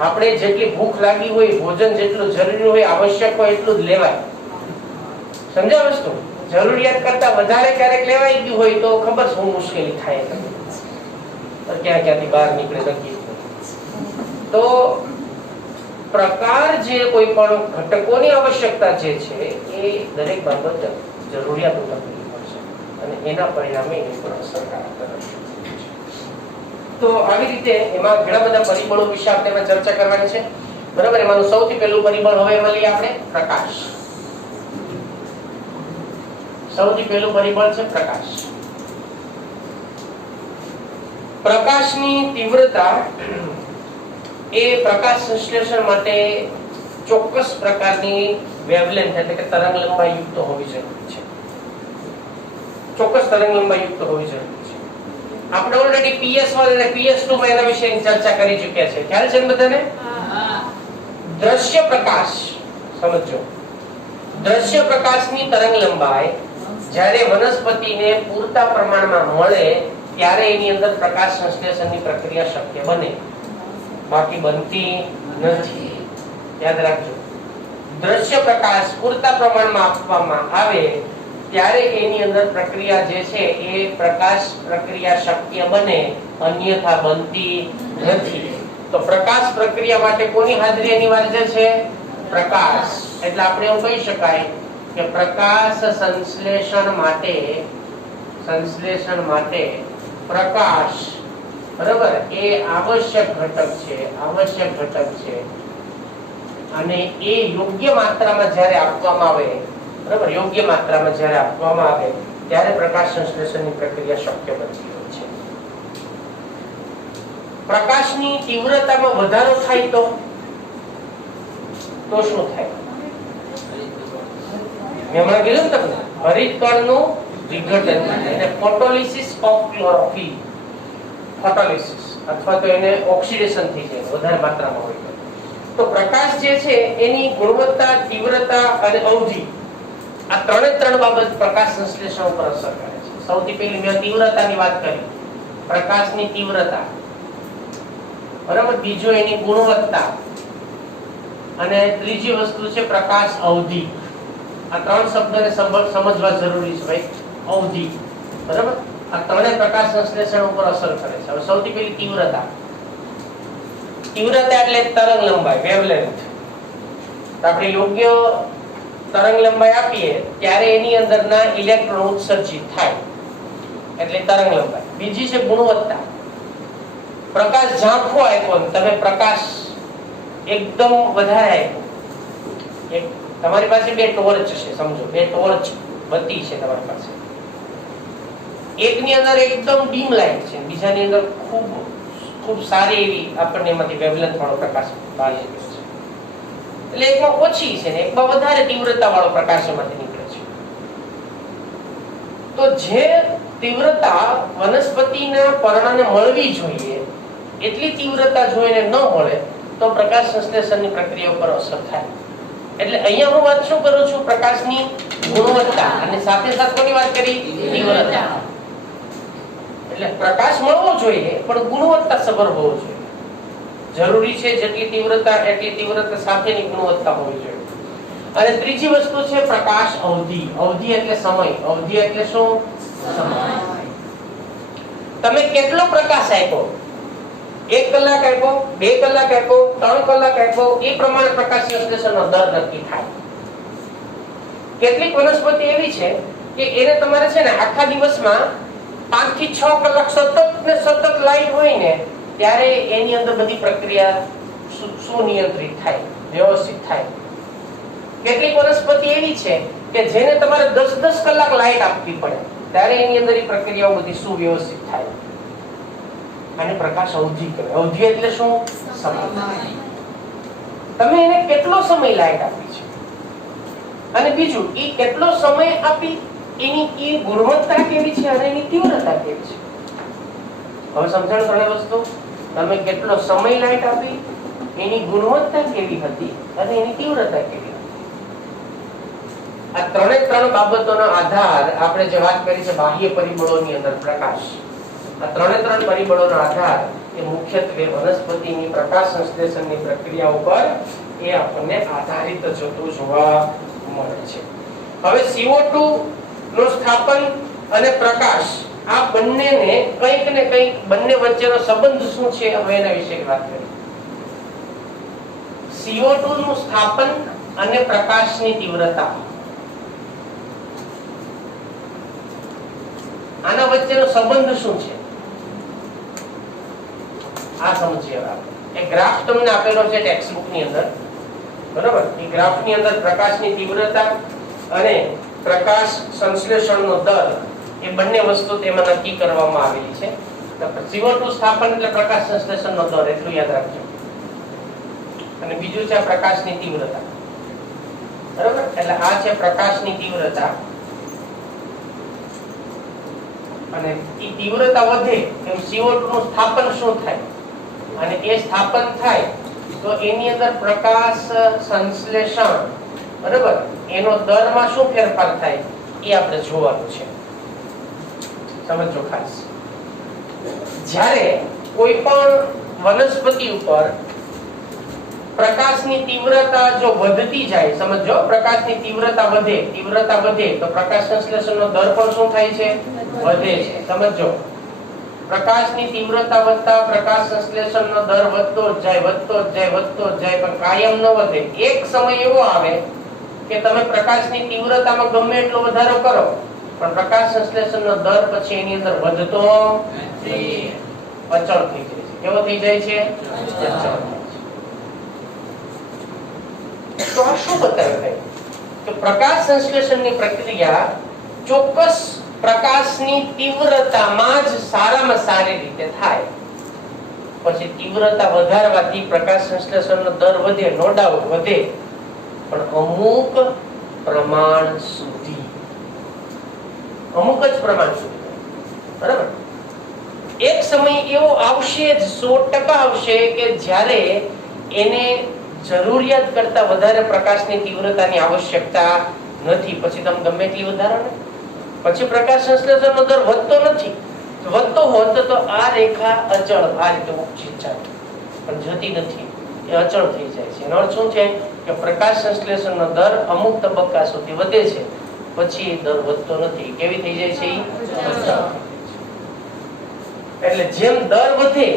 આપણે જેટલી ભૂખ લાગી હોય, ભોજન જેટલું જરૂરી હોય, આવશ્યક હોય એટલું જ લેવાય. સમજ્યા વસ્તુ? જરૂરિયાત કરતા વધારે ક્યારેક લેવાઈ ગયું હોય તો ખબર શું મુશ્કેલી થાય, ક્યાં ક્યાંથી બહાર નીકળે નક્કી. તો પ્રકાર જે કોઈ પણ ઘટકોની આવશ્યકતા જે છે એ દરેક બાબત જરૂરિયાત મુજબ પડશે અને એના પરિણામે એની પર અસરકારક રહેશે. તો આવી રીતે એમાં ઘણા બધા પરિબળો વિશે આપણે ચર્ચા કરવાની છે, બરાબર. એમાંનું સૌથી પહેલું પરિબળ હવે એમાં લઈએ આપણે પ્રકાશ. સૌથી પહેલું પરિબળ છે પ્રકાશ. પ્રકાશની તીવ્રતા એ પ્રકાશ સંશ્લેષણ માટે ચોક્કસ પ્રકારની વેવલેન્થ એટલે કે તરંગ લંબાઈ યુક્ત હોવી જરૂરી છે. ચોક્કસ તરંગ લંબાઈ યુક્ત હોવી જરૂરી છે. આપણે ઓલરેડી PS1 અને PS2 માં એના વિશે ચર્ચા કરી ચૂક્યા છે. ખ્યાલ છે ને બધાને? દ્રશ્ય પ્રકાશ સમજો. દ્રશ્ય પ્રકાશની તરંગ લંબાઈ જ્યારે વનસ્પતિને પૂરતા પ્રમાણમાં મળે ત્યારે એની અંદર પ્રકાશ સંશ્લેષણની પ્રક્રિયા શક્ય બને, બાકી બનતી નથી. યાદ રાખજો, દ્રશ્ય પ્રકાશ પૂરતા પ્રમાણમાં આપવામાં આવે ત્યારે એની અંદર પ્રક્રિયા જે છે એ પ્રકાશ પ્રક્રિયા શક્ય બને, અન્યથા બનતી નથી. તો પ્રકાશ પ્રક્રિયા માટે કોની હાજરી અનિવાર્ય છે? પ્રકાશ. એટલે આપણે એવું કહી શકાય કે પ્રકાશ સંશ્લેષણ માટે પ્રકાશ, બરાબર, એ આવશ્યક ઘટક છે. અને એ યોગ્ય માત્રામાં જ્યારે આપવામાં આવે, બરાબર, યોગ્ય માત્રામાં જ્યારે આપવામાં આવે ત્યારે પ્રકાશ સંશ્લેષણની પ્રક્રિયા શક્ય બનતી હોય છે. પ્રકાશની તીવ્રતામાં વધારો થાય તો શું થાય? મેં હમણાં કીધું ને તમને, હરિતકણનું વિઘટન થાય અને ફોટોલિસિસ ઓફ ક્લોરોફિલ, ફોટોલિસિસ અથવા તો એને ઓક્સિડેશન થઈ જાય વધારે માત્રામાં હોય તો પ્રકાશ જે છે એની ગુણવત્તા, તીવ્રતા અને અવધિ, આ ત્રણ બાબત પ્રકાશ સંશ્લેષણ ઉપર અસર કરે છે. સૌથી પહેલી મેં તીવ્રતાની વાત કરી, પ્રકાશની તીવ્રતા, બરાબર. બીજો એની ગુણવત્તા અને ત્રીજી વસ્તુ છે પ્રકાશ અવધિ. આ ત્રણ શબ્દને સમજવા જરૂરી છે ભાઈ. અવધિ, બરાબર, આ ત્રણેય પ્રકાશ સંશ્લેષણ ઉપર અસર કરે છે. હવે સૌથી પહેલી તીવ્રતા. તીવ્રતા એટલે તરંગ લંબાઈ, વેવલેન્થ. આપણે યોગ્ય તરંગ લંબાઈ આપીએ ત્યારે એની અંદરના ઇલેક્ટ્રોન ઉત્સર્જિત થાય એટલે તરંગ લંબાઈ. બીજી છે ગુણવત્તા. પ્રકાશ ઝાંખો આપ્યો, તમે પ્રકાશ એકદમ વધારે આપ્યો, તમારી પાસે બે ટોર્ચ છે, સમજો બે ટોર્ચ બત્તી છે તમારી પાસે. એકની અંદર એકદમ ડીમ લાઈટ છે, બીજાની અંદર ખૂબ સારી એવી આપણને એમાંથી વેવલેન્થ વાળો પ્રકાશ બહાર નીકળે છે. એટલે એકમાં ઓછી છે ને એકમાં વધારે તીવ્રતા વાળો પ્રકાશ એમાંથી નીકળે છે. તો જે તીવ્રતા વનસ્પતિના પર્ણને મળવી જોઈએ એટલી તીવ્રતા જો એને ન મળે તો પ્રકાશ સંશ્લેષણની પ્રક્રિયા પર અસર થાય. એટલે અહીંયા હું વાત શું કરું છું? પ્રકાશની ગુણવત્તા અને સાથે સાથે કોની વાત કરી? તીવ્રતા. એટલે પ્રકાશ મળવો જોઈએ પણ ગુણવત્તા સભર હોવો જોઈએ. જરૂરી છે જેટલી તીવ્રતા એટલી તીવ્રતા સાથેની ગુણવત્તા હોવી જોઈએ. અને ત્રીજી વસ્તુ છે પ્રકાશ અવધિ. અવધિ એટલે સમય. અવધિ એટલે શું? સમય. તમે કેટલો પ્રકાશ આપ્યો? 1 કલાક આપ્યો, 2 કલાક આપ્યો, 3 કલાક આપ્યો, એ પ્રમાણે પ્રકાશ સંશ્લેષણનો દર નક્કી થાય. કેટલીક વનસ્પતિ એવી છે કે એને તમારે છે ને આખા દિવસમાં 5 થી 6 કલાક સતત લાઈટ હોય ને ત્યારે એની અંદર બધી પ્રક્રિયા સુનિયંત્રિત થાય, વ્યવસ્થિત થાય. કેટલીક વનસ્પતિ એવી છે કે જેને તમારે 10 કલાક લાઈટ આપવી પડે ત્યારે એની અંદર એ પ્રક્રિયાઓ બધી સુવ્યવસ્થિત થાય. અને પ્રકાશ અવધિ કહેવાય. અવધિ એટલે શું? સમય. તમે એને કેટલો સમય લાઈટ આપી છે અને બીજું એ કેટલો સમય આપી એની ગુણવત્તા કેવી છે અને એની તીવ્રતા કેવી છે. હવે સમજણ પડે વસ્તુ. તમે કેટલો સમય લાઈટ આપી, એની ગુણવત્તા કેવી હતી અને એની તીવ્રતા કેવી હતી. આ ત્રણ બાબતોનો આધાર આપણે જે વાત કરી છે બાહ્ય પરિબળોની અંદર પ્રકાશ. આ ત્રણ પરિબળોનો આધાર એ મુખ્યત્વે વનસ્પતિની પ્રકાશ સંશ્લેષણની પ્રક્રિયા ઉપર એ આપણને આધારિત જતું જોવા મળે છે. હવે CO2 નું સ્થાપન અને પ્રકાશ આ બંનેને કંઈક ને કંઈક બંને વચ્ચેનો સંબંધ શું છે હવે એના વિશે વાત કરીએ. CO2 નું સ્થાપન અને પ્રકાશની તીવ્રતા, આના વચ્ચેનો સંબંધ શું છે આ સમજીએ આપણે. એક ગ્રાફ તમને આપેલો છે ટેક્સ્ટ બુક ની અંદર, બરાબર? એ ગ્રાફ ની અંદર પ્રકાશની તીવ્રતા અને પ્રકાશ સંશ્લેષણનો દર એ બંને વસ્તુ તેમાં નક્કી કરવામાં આવેલી છે. CO2 સ્થાપન એટલે પ્રકાશ સંશ્લેષણનો દર, એટલું યાદ રાખજો. અને બીજું છે પ્રકાશની તીવ્રતા, બરાબર? એટલે આ છે પ્રકાશની તીવ્રતા. અને એ તીવ્રતા વધે એમ CO2 નું સ્થાપન શું થાય, અને એ સ્થાપન થાય તો એની અંદર પ્રકાશ સંશ્લેષણ, બરાબર, એનો દરમાં શું ફેરફાર થાય એ આપણે જોવાનું છે. સમજો ખાસ. જ્યારે કોઈ પણ વનસ્પતિ ઉપર પ્રકાશની તીવ્રતા જો વધતી જાય, સમજો પ્રકાશની તીવ્રતા વધે તો પ્રકાશ સંશ્લેષણનો દર પણ શું થાય છે? વધે છે. સમજો પ્રકાશની તીવ્રતા વધતા પ્રકાશ સંશ્લેષણનો દર વધતો જ જાય પણ કાયમ ન વધે. એક સમય એવો આવે કે તમે પ્રકાશની તીવ્રતામાં ગમે એટલો વધારો કરો પણ પ્રકાશ સંશ્લેષણનો દર પછી એની અંદર વધતો નથી, અચળ થઈ જાય છે. કેવો થઈ જાય છે? અચળ. તો આ શું બતાવે કે પ્રકાશ સંશ્લેષણની પ્રક્રિયા ચોક્કસ પ્રકાશની તીવ્રતામાં જ સારામાં સારી રીતે થાય. પછી તીવ્રતા વધારવાથી પ્રકાશ સંશ્લેષણનો દર વધે, નો ડાઉટ વધે, પણ અમુક પ્રમાણ સુધી, અમુક જ પ્રમાણ સુધી, બરાબર? એક સમય એવો આવશે જ, 100% આવશે કે જ્યારે એને જરૂરિયાત કરતા વધારે પ્રકાશની તીવ્રતાની આવશ્યકતા નથી. પછી તમે ગમે એટલી વધારો ને પછી પ્રકાશ સંશ્લેષણનો દર વધતો નથી. વધતો હોત તો આ રેખા અચળ આ રીતે ઊંચી જાય, પણ જતી નથી, એ અચળ થઈ જાય છે. એનો અર્થ શું છે કે પ્રકાશ સંશ્લેષણનો દર અમુક તબક્કા સુધી વધે છે, પછી એ દર વધતો નથી. કેવી થઈ જાય છે? અચળ. એટલે જેમ દર વધે,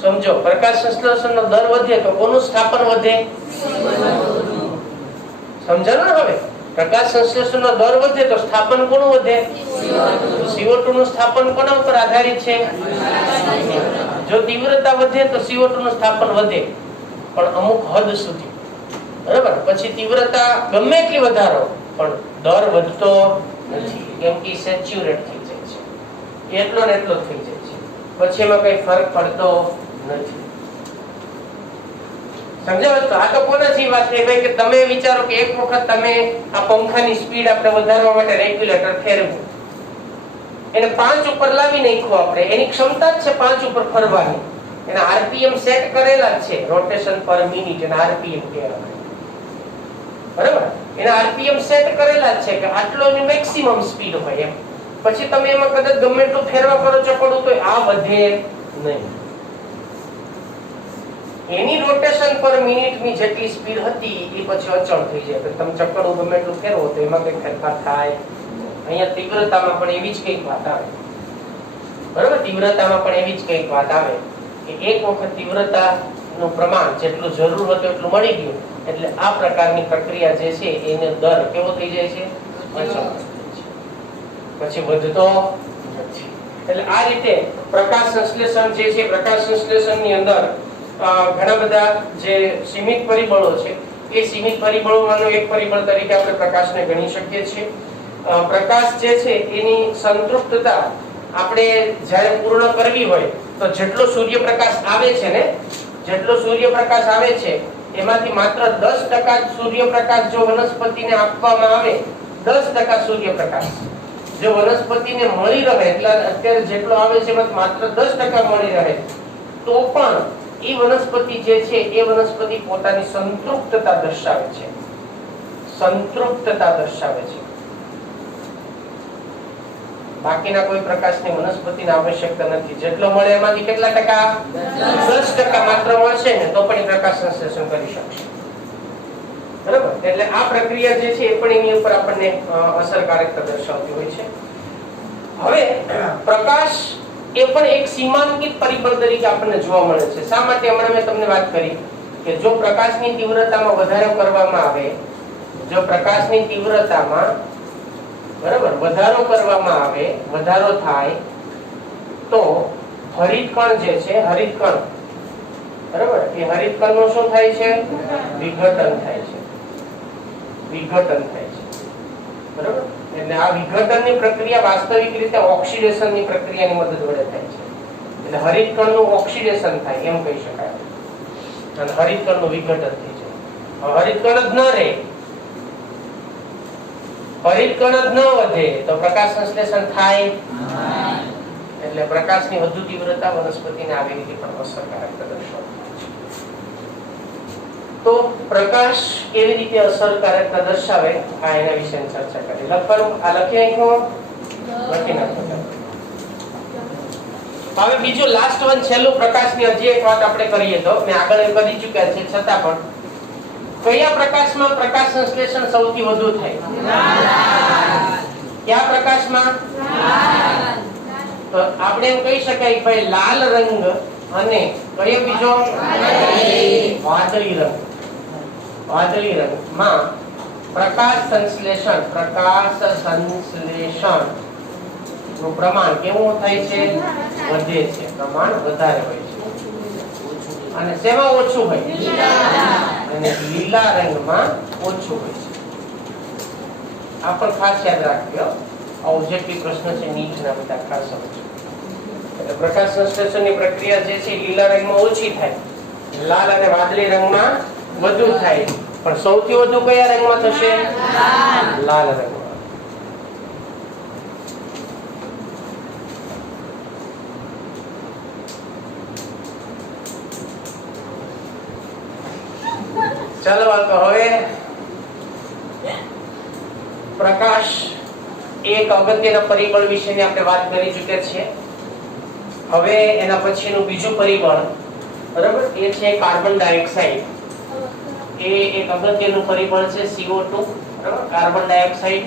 સમજો પ્રકાશ સંશ્લેષણનો દર વધે તો કોનું સ્થાપન વધે? સમજાણું ને? હવે પ્રકાશ સંશ્લેષણનો દર વધે તો સ્થાપન કોનું વધે? CO2 નું સ્થાપન કોના ઉપર આધારિત છે? જો તીવ્રતા વધે તો CO2 નું સ્થાપન વધે, પણ અમુક હદ સુધી, બરાબર? પછી તીવ્રતા ગમે એટલી વધારો પણ દર વધતો નથી, કેમ કે સેચ્યુરેટ થઈ જાય છે, એટલો ને એટલો થઈ જાય છે, પછી એમાં કઈ ફરક પડતો નથી. સમજાવ? તો આ તો કોનાથી વાત થઈ ભાઈ કે તમે વિચારો કે એક વખત તમે આ પંખાની સ્પીડ આપણે વધારવા માટે રેગ્યુલેટર ફેરવ્યું, એને 5 ઉપર લાવી નાખ્યું આપણે, એની ક્ષમતા જ છે 5 ઉપર ફરવાની, એના RPM સેટ કરેલા જ છે, રોટેશન પર મિનિટ, એના RPM કહેવાય. બરાબર, એના આરપીએમ સેટ કરેલા જ છે કે આટલો એની મેક્સિમમ સ્પીડ હોય એમ. પછી તમે એમાં કદાચ ગમે એટલું ફેરવા કરો ચકડું તો આ વધે નહીં. એની રોટેશન પર મિનિટની જેટલી સ્પીડ હતી એ પછી અચળ થઈ જાય. તમે ચકડું ગમે એટલું ફેરવો તો એમાં કઈ ફેરફાર થાય. અહીંયા તીવ્રતામાં પણ એવી જ કંઈક વાત આવે. બરાબર, તીવ્રતામાં પણ એવી જ કંઈક વાત આવે કે એક વખત તીવ્રતાનું પ્રમાણ જેટલું જરૂર હતું એટલું મળી ગયું એટલે આ પ્રકારની પ્રક્રિયા જે છે એનો દર કેવો થઈ જાય છે? અચળ. પછી વધતો નથી. એટલે આ રીતે પ્રકાશ સંશ્લેષણ જે છે, પ્રકાશ સંશ્લેષણની અંદર ઘણા બધા જે સીમિત પરિબળો છે એ સીમિત પરિબળોમાંનું એક પરિબળ તરીકે આપણે પ્રકાશને ગણી શકીએ છીએ. પ્રકાશ જે છે એની સંતૃપ્તતા આપણે જ્યારે પૂર્ણ કરવી હોય તો જેટલો સૂર્યપ્રકાશ આવે છે ને, જેટલો સૂર્યપ્રકાશ આવે છે એમાંથી માત્ર 10% સૂર્યપ્રકાશ જો વનસ્પતિને આપવામાં આવે, 10% સૂર્યપ્રકાશ જો વનસ્પતિને મળી રહે, એટલે અત્યારે જેટલો આવે છે એમાં માત્ર 10% મળી રહે તો પણ એ વનસ્પતિ જે છે એ વનસ્પતિ પોતાની સંતૃપ્તતા દર્શાવે છે. સંતૃપ્તતા દર્શાવે છે. બાકીના કોઈ પ્રકાશની વનસ્પતિને આવશ્યકતા નથી. જેટલો મળે એમાંથી કેટલા ટકા? 10% માત્ર મળશે ને તો પણ પ્રકાશ સંશ્લેષણ કરી શકશે. બરાબર, એટલે આ પ્રક્રિયા જે છે એ પણ એની ઉપર આપણને અસરકારકતા દર્શાવતી હોય છે. હવે પ્રકાશ એ પણ એક સીમાંકિત પરિબળ તરીકે આપણને જોવા મળે છે. શા માટે? હમણાં મેં તમને વાત કરી કે જો પ્રકાશની તીવ્રતામાં વધારો કરવામાં આવે, જો પ્રકાશની તીવ્રતામાં બરાબર વધારો કરવામાં આવે, વધારો થાય તો હરિતકણ જે છે, હરિતકણ બરાબર, એ હરિતકણનું શું થાય છે? વિઘટન થાય છે. વિઘટન થાય છે. બરાબર, એટલે આ વિઘટનની પ્રક્રિયા વાસ્તવિક રીતે ઓક્સિડેશનની પ્રક્રિયાની મદદ વડે થાય છે. એટલે હરિતકણનું ઓક્સિડેશન થાય એમ કહી શકાય અને હરિતકણનું વિઘટન થઈ જાય. હરિતકણ જ ન રહે, હરિતકણ જ ન વધે તો પ્રકાશ સંશ્લેષણ થાય. એટલે પ્રકાશની વધુ તીવ્રતા વનસ્પતિને આવી રીતે પણ અસરકારકતા દર્શાવે. તો પ્રકાશ કેવી રીતે અસરકારકતા દર્શાવે આ એના વિશે ચર્ચા કરી. લખવાનું આ લખી નાખ્યું, લખી નાખ્યું. હવે બીજું લાસ્ટ વન, છેલ્લું પ્રકાશની હજી એક વાત આપણે કરીએ તો મેં આગળ કરી ચૂક્યા છે છતાં પણ કયા પ્રકાશમાં પ્રકાશ સંશ્લેષણ સૌથી વધુ થાય? કયા પ્રકાશમાં? તો આપણે એમ કહી શકાય ભાઈ લાલ રંગ અને કયો બીજો? વાદળી રંગ. વાદળી રંગમાં પ્રકાશ સંશ્લેષણ નું પ્રમાણ કેવું થાય છે? વધે છે. પ્રમાણ વધારે હોય છે. અને શેમાં ઓછું હોય? અને લીલા રંગમાં ઓછું હોય છે. આ પણ ખાસ યાદ રાખજો. ઓબ્જેક્ટિવ પ્રશ્ન છે, નીટના બધા ખાસ સમજો. એટલે પ્રકાશ સંશ્લેષણની પ્રક્રિયા જે છે લીલા રંગમાં ઓછી થાય, લાલ અને વાદળી રંગમાં વધુ થાય. પણ સૌથી વધુ કયા રંગમાં થશે? લાલ રંગમાં. ચાલો તો હવે પ્રકાશ એક અગત્યના પરિબળ વિશેની આપણે વાત કરી ચૂક્યા છીએ. હવે એના પછીનું બીજું પરિબળ બરાબર એ છે કાર્બન ડાયોક્સાઇડ. એ એક અગત્યનું પરિબળ છે CO2 બરાબર, કાર્બન ડાયોક્સાઇડ.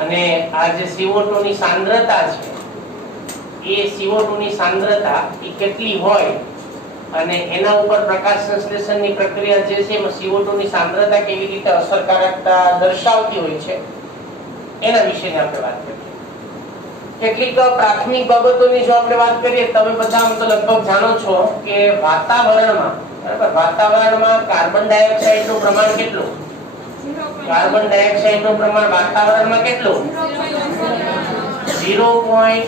અને આ જે CO2 ની સાંદ્રતા છે એ CO2 ની સાંદ્રતા એ કેટલી હોય અને એના ઉપર પ્રકાશ સંશ્લેષણની પ્રક્રિયા જે છે એમાં CO2 ની સાંદ્રતા કેવી રીતે અસરકારકતા દર્શાવતી હોય છે એના વિશેની આપણે વાત કરીએ. કેટલીક પ્રાથમિક બાબતોની જો આપણે વાત કરીએ, તમે બધા તો લગભગ જાણો છો કે વાતાવરણમાં બરાબર, વાતાવરણમાં કાર્બન ડાયોક્સાઇડ નું પ્રમાણ કેટલું? કાર્બન ડાયોક્સાઇડ નું પ્રમાણ વાતાવરણમાં કેટલું? 0.03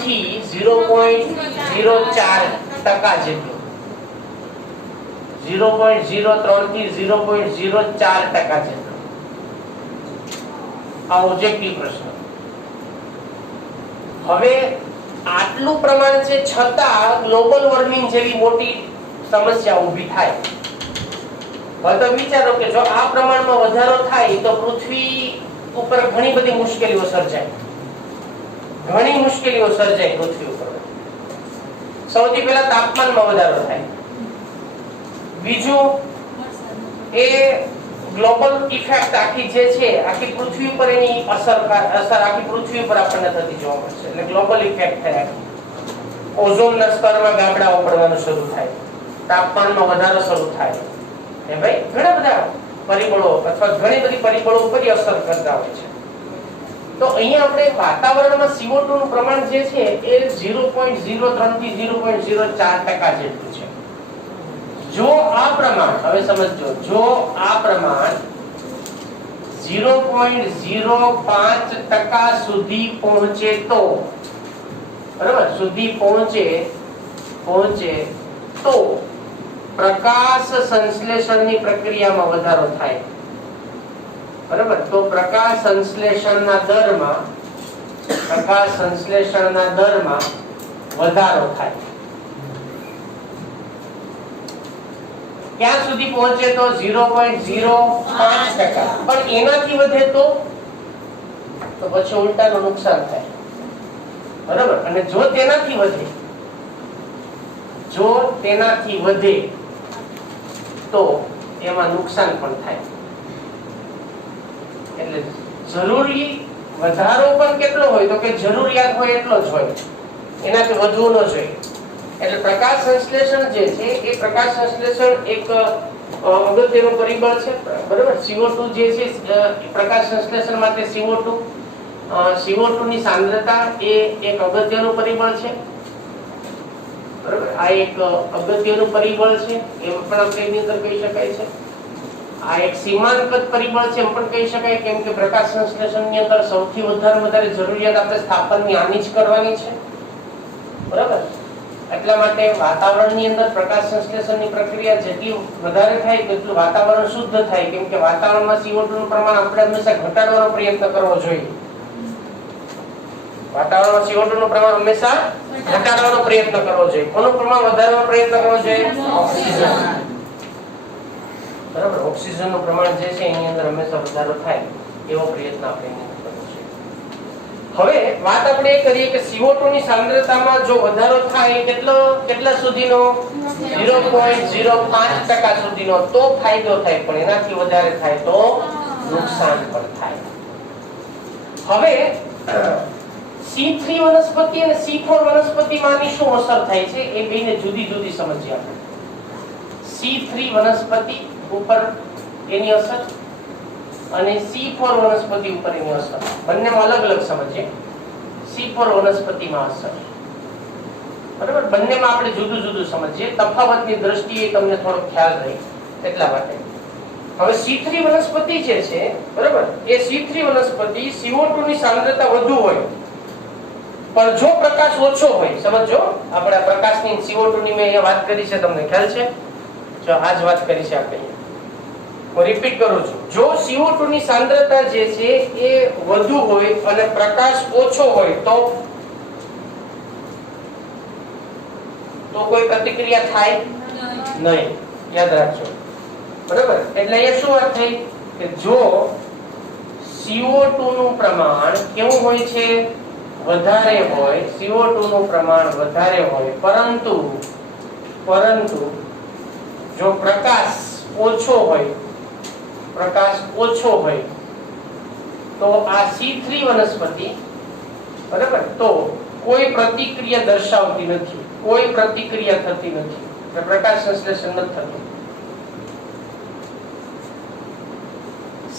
થી 0.04% જેટલું. 0.03 થી 0.04% જેટલું. આ ઓબ્જેક્ટિવ પ્રશ્ન. હવે આટલું પ્રમાણ છે છતાં ગ્લોબલ વોર્મિંગ જેવી મોટી સમસ્યા ઊભી થાય. તો વિચારો કે જો આ પ્રમાણમાં વધારો થાય તો પૃથ્વી ઉપર ઘણી બધી મુશ્કેલીઓ સર્જાય, ઘણી મુશ્કેલીઓ સર્જાય પૃથ્વી ઉપર. સૌથી પહેલા તાપમાનમાં વધારો થાય, બીજું એ ગ્લોબલ ઇફેક્ટ આખી જે છે આખી પૃથ્વી ઉપર એની અસર આખી પૃથ્વી ઉપર આપણને થતી જોવા મળશે. એટલે ગ્લોબલ ઇફેક્ટ થાય, ઓઝોનના સ્તરમાં ગાબડાઓ પડવાનું શરૂ થાય, તાપમાનમાં વધારો શરૂ થાય. એ ભાઈ ઘણા બધા પરિબળો અથવા ઘણી બધી પરિબળો ઉપર અસર કરતા હોય છે. તો અહીંયા આપણે વાતાવરણમાં CO2 નું પ્રમાણ જે છે એ 0.03 થી 0.04% જેટલું છે. જો આ પ્રમાણ, હવે સમજો, જો આ પ્રમાણ 0.05% સુધી પહોંચે તો, બરાબર, સુધી પહોંચે તો પ્રકાશ સંશ્લેષણની પ્રક્રિયામાં વધારો થાય. બરાબર, તો પ્રકાશ સંશ્લેષણના દરમાં વધારો થાય. ક્યાં સુધી પહોંચે તો 0.05%. પણ એનાથી વધે તો પછી ઉલટાનું નુકસાન થાય. બરાબર, અને જો તેનાથી વધે તો એમાં નુકસાન પણ થાય. એટલે જરૂરી વધારો પણ કેટલો હોય તો કે જરૂરિયાત હોય એટલો જ હોય, એનાથી વધુ ન જોઈએ. એટલે પ્રકાશ સંશ્લેષણ જે છે એ પ્રકાશ સંશ્લેષણ એક અગત્યનું પરિબળ છે. બરાબર, CO2 જે છે પ્રકાશ સંશ્લેષણ માટે CO2 ની સાંદ્રતા એ એક અગત્યનું પરિબળ છે. બરાબર, આ એક અગત્યનું પરિબળ છે એમ પણ આપણે એની અંદર કહી શકાય છે. આ એક સીમાંકિત પરિબળ છે એમ પણ કહી શકાય, કેમ કે પ્રકાશ સંશ્લેષણની અંદર સૌથી વધારે જરૂરિયાત આપણે સ્થાપનની આની જ કરવાની છે. બરાબર, એટલા માટે વાતાવરણની અંદર પ્રકાશ સંશ્લેષણની પ્રક્રિયા જેટલી વધારે થાય તેટલું વાતાવરણ શુદ્ધ થાય, કેમ કે વાતાવરણમાં CO2 નું પ્રમાણ આપણે હંમેશા ઘટાડવાનો પ્રયત્ન કરવો જોઈએ. વાતાવરણમાં CO2 નું પ્રમાણ હંમેશા ઘટાડવાનો પ્રયત્ન કરવો જોઈએ. કોનું પ્રમાણ વધારવાનો પ્રયત્ન કરવો જોઈએ? ઓક્સિજન. બરાબર, ઓક્સિજન નું પ્રમાણ જે છે એની અંદર હંમેશા વધારો થાય એવો પ્રયત્ન આપણે કરવો જોઈએ. હવે વાત આપણે એ કરીએ કે CO2 ની સાંદ્રતામાં જો વધારો થાય કેટલા સુધીનો? 0.05% સુધીનો તો ફાયદો થાય, પણ એનાથી વધારે થાય તો નુકસાન પણ થાય. હવે C3 વનસ્પતિ અને C4 વનસ્પતિમાં આની શું અસર થાય છે એ બેને જુદી જુદી સમજીએ આપણે. C3 વનસ્પતિ ઉપર એની અસર અને C4 વનસ્પતિ ઉપર એની અસર, બંનેમાં અલગ અલગ સમજીએ. C4 વનસ્પતિમાં અસર, બરાબર, બંનેમાં આપણે જુદું જુદું સમજીએ, તફાવતની દ્રષ્ટિએ તમને થોડો ખ્યાલ રહે એટલા માટે. હવે C3 વનસ્પતિ જે છે, બરાબર, એ C3 વનસ્પતિ CO2 ની સાંદ્રતા વધુ હોય પણ જો પ્રકાશ ઓછો હોય, સમજો આપણે પ્રકાશની CO2 ની મેં અહીંયા વાત કરી છે, તમને ખ્યાલ છે? જો આ જ વાત કરી છે આપણે. હું રિપીટ કરું છું, જો CO2 ની સાંદ્રતા જે છે એ વધુ હોય અને પ્રકાશ ઓછો હોય તો કોઈ પ્રતિક્રિયા થાય નહીં. યાદ રાખજો, બરાબર. એટલે અહીંયા શું વાત થઈ કે જો CO2 નું પ્રમાણ કેવું હોય છે? વધારે હોય. CO2 નું પ્રમાણ વધારે હોય, પરંતુ જો પ્રકાશ ઓછો હોય તો આ C3 વનસ્પતિ, બરાબર, તો કોઈ પ્રતિક્રિયા દર્શાવતી નથી, કોઈ પ્રતિક્રિયા થતી નથી, પ્રકાશ સંશ્લેષણ નથી થતું.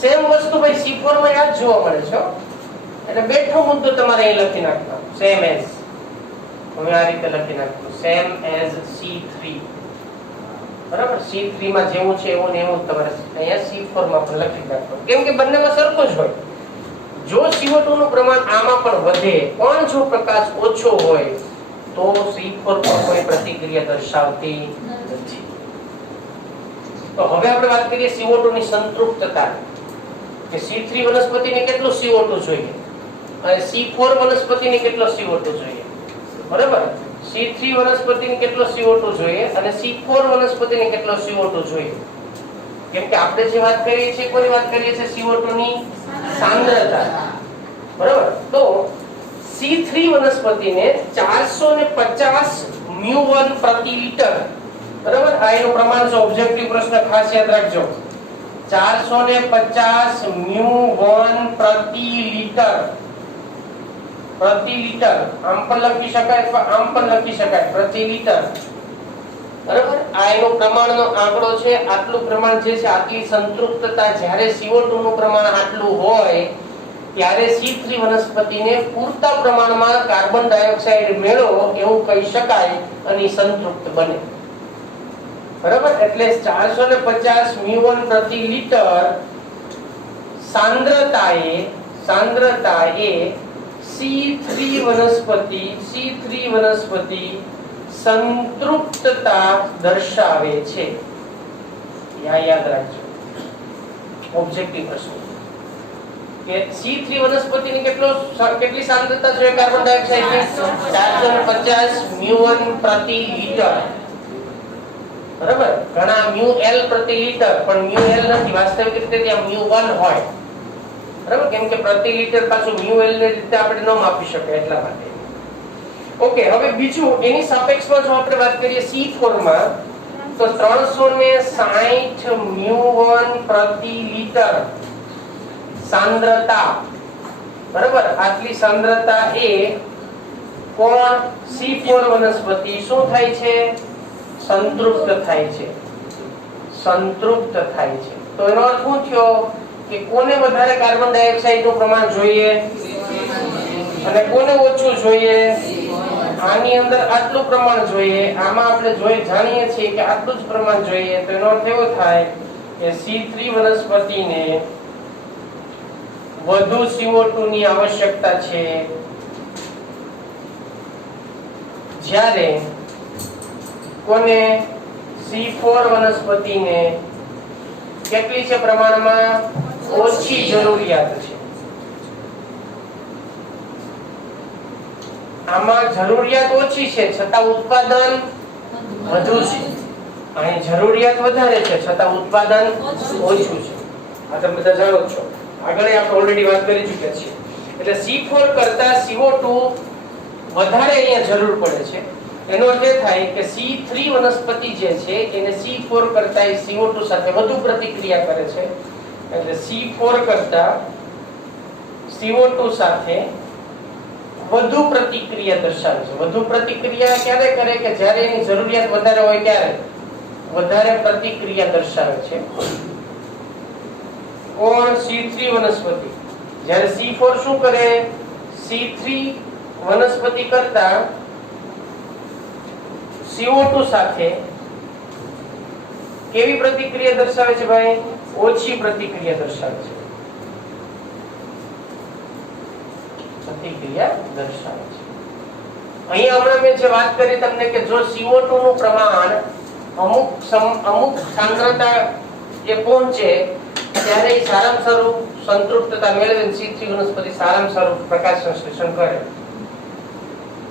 સેમ વસ્તુ ભાઈ C4 માં યાદ જોવા મળે છે. એટલે બેઠો મુદ્દો તમારે અહીં લખી નાખવાનો, સેમ એઝ. હવે આ રીતે લખી નાખવાનું, સેમ એઝ C3. બરાબર, C3 માં જેવું છે એવું ને એવું તમારે અહીંયા C4 માં પણ લખી નાખવાનું, કેમ કે બંનેમાં સરખું જ હોય. જો CO2 નું પ્રમાણ આમાં પણ વધે પણ જો પ્રકાશ ઓછો હોય તો C4 પર કોઈ પ્રતિક્રિયા દર્શાવતી નથી. તો હવે આપણે વાત કરીએ CO2 ની સંતૃપ્તતા, કે C3 વનસ્પતિને કેટલું CO2 જોઈએ અને C4 વનસ્પતિને કેટલો CO2 જોઈએ. બરાબર, C3 વનસ્પતિને કેટલો CO2 જોઈએ અને C4 વનસ્પતિને કેટલો CO2 જોઈએ. કેમ કે આપણે જે વાત કરીએ છીએ કોની વાત કરીએ છીએ CO2 ની સાંદ્રતા, બરાબર. તો C3 વનસ્પતિને 450 μ1 પ્રતિ લિટર, બરાબર. આ એનું પ્રમાણ છે. ઓબ્જેક્ટિવ પ્રશ્ન ખાસ યાદ રાખજો. 450 μ1 પ્રતિ લિટર, પ્રતિ લિટર. આમ પણ લખી શકાય અથવા આમ પણ લખી શકાય, પ્રતિ લિટર, બરાબર. આ એનો પ્રમાણનો આંકડો છે. આટલું પ્રમાણ જે છે, આટલી સંતૃપ્તતા, જ્યારે CO2 નું પ્રમાણ આટલું હોય ત્યારે C3 વનસ્પતિને પૂરતા પ્રમાણમાં કાર્બન ડાયોક્સાઇડ મેળવો એવું કહી શકાય અને સંતૃપ્ત બને, બરાબર. એટલે 450 μ1 પ્રતિ લિટર સાંદ્રતાએ C3 વનસ્પતિ સંતૃપ્તતા દર્શાવે છે. યાદ રાખજો, ઓબ્જેક્ટિવ પ્રશ્ન કે C3 વનસ્પતિની કેટલી સાંદ્રતા છે કાર્બન ડાયોક્સાઇડની? 450 μ1 પ્રતિ લિટર, બરાબર. ઘણા μl પ્રતિ લિટર, પણ μl નથી, વાસ્તવિક રીતે ત્યાં μ1 હોય, બરાબર. કેમ કે પ્રતિ લિટર પાછું μl ને રીતે આપણે ન માપી શકાય, એટલા માટે. ઓકે, હવે બીજું એની સાપેક્ષમાં જો આપણે વાત કરીએ C4 માં, તો 360 μ1 પ્રતિ લિટર સાંદ્રતા, બરાબર. આટલી સાંદ્રતા એ કોણ C4 વનસ્પતિ શું થાય છે? સંતૃપ્ત થાય છે, સંતૃપ્ત થાય છે. તો એનો અર્થ શું થયો કે કોને વધારે કાર્બન ડાયોક્સાઇડ નું પ્રમાણ જોઈએ અને કોને ઓછું જોઈએ? આની અંદર આટલું પ્રમાણ જોઈએ, આમાં આપણે જાણીએ છીએ કે આટલું જ પ્રમાણ જોઈએ. તો એનો અર્થ એવો થાય કે C3 વનસ્પતિને વધુ CO2 ની આવશ્યકતા છે, જ્યારે કોને? C4 વનસ્પતિને કેટલી છે પ્રમાણમાં? ઓછી જરૂરિયાત છે. આમાં જરૂરિયાત ઓછી છે છતાં ઉત્પાદન વધુ છે, અહીં જરૂરિયાત વધારે છે છતાં ઉત્પાદન ઓછું છે. આ તમે બધા જાણો છો, આગળ આપણે ઓલરેડી વાત કરી ચૂક્યા છીએ. એટલે C4 કરતા CO2 વધારે અહીંયા જરૂર પડે છે. એનો અર્થ એ થાય કે C3 વનસ્પતિ જે છે એને C4 કરતા CO2 સાથે વધુ પ્રતિક્રિયા કરે છે. એટલે C4 કરતા CO2 સાથે વધુ પ્રતિક્રિયા દર્શાવે છે. વધુ પ્રતિક્રિયા ક્યારે કરે? કે જ્યારે એની જરૂરિયાત વધારે હોય ત્યારે વધારે પ્રતિક્રિયા દર્શાવે છે. કોણ? C3 વનસ્પતિ. જ્યારે C4 શું કરે? C3 વનસ્પતિ કરતા CO2 સાથે કેવી પ્રતિક્રિયા દર્શાવે છે ભાઈ? ઓછી પ્રતિક્રિયા દર્શાવે છે, પ્રતિક્રિયા દર્શાવે છે. અહીંયા હમણાં મેં જે વાત કરી તમને કે જો CO2 નું પ્રમાણ અમુક સાંદ્રતા એ પહોંચે ત્યારે સારામાં સારું સંતૃપ્તતા મેળવે, C3 વનસ્પતિ સારામાં સારું પ્રકાશ સંશ્લેષણ કરે.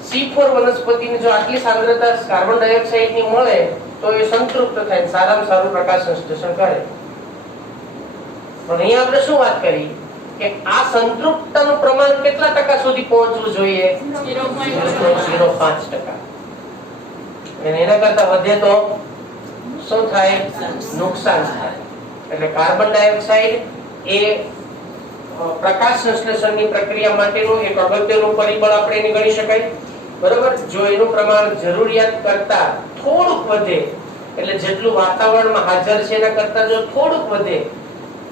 C4 વનસ્પતિને જો આટલી સાંદ્રતા કાર્બન ડાયોક્સાઇડ ની મળે તો એ સંતૃપ્ત થાય, સારામાં સારું પ્રકાશ સંશ્લેષણ કરે. પણ અહીંયા આપણે શું વાત કરી કે આ સંતૃપ્તતાનું પ્રમાણ કેટલા ટકા સુધી પહોંચવું જોઈએ? 0.05%. અને એના કરતા વધે તો શું થાય? નુકસાન થાય. એટલે કાર્બન ડાયોક્સાઇડ એ પ્રકાશ સંશ્લેષણની પ્રક્રિયા માટેનું એક અગત્યનું પરિબળ આપણે એને ગણી શકાય, બરોબર. જો એનું પ્રમાણ જરૂરિયાત કરતા થોડુંક વધે, એટલે જેટલું વાતાવરણમાં હાજર છે એના કરતા જો થોડુંક વધે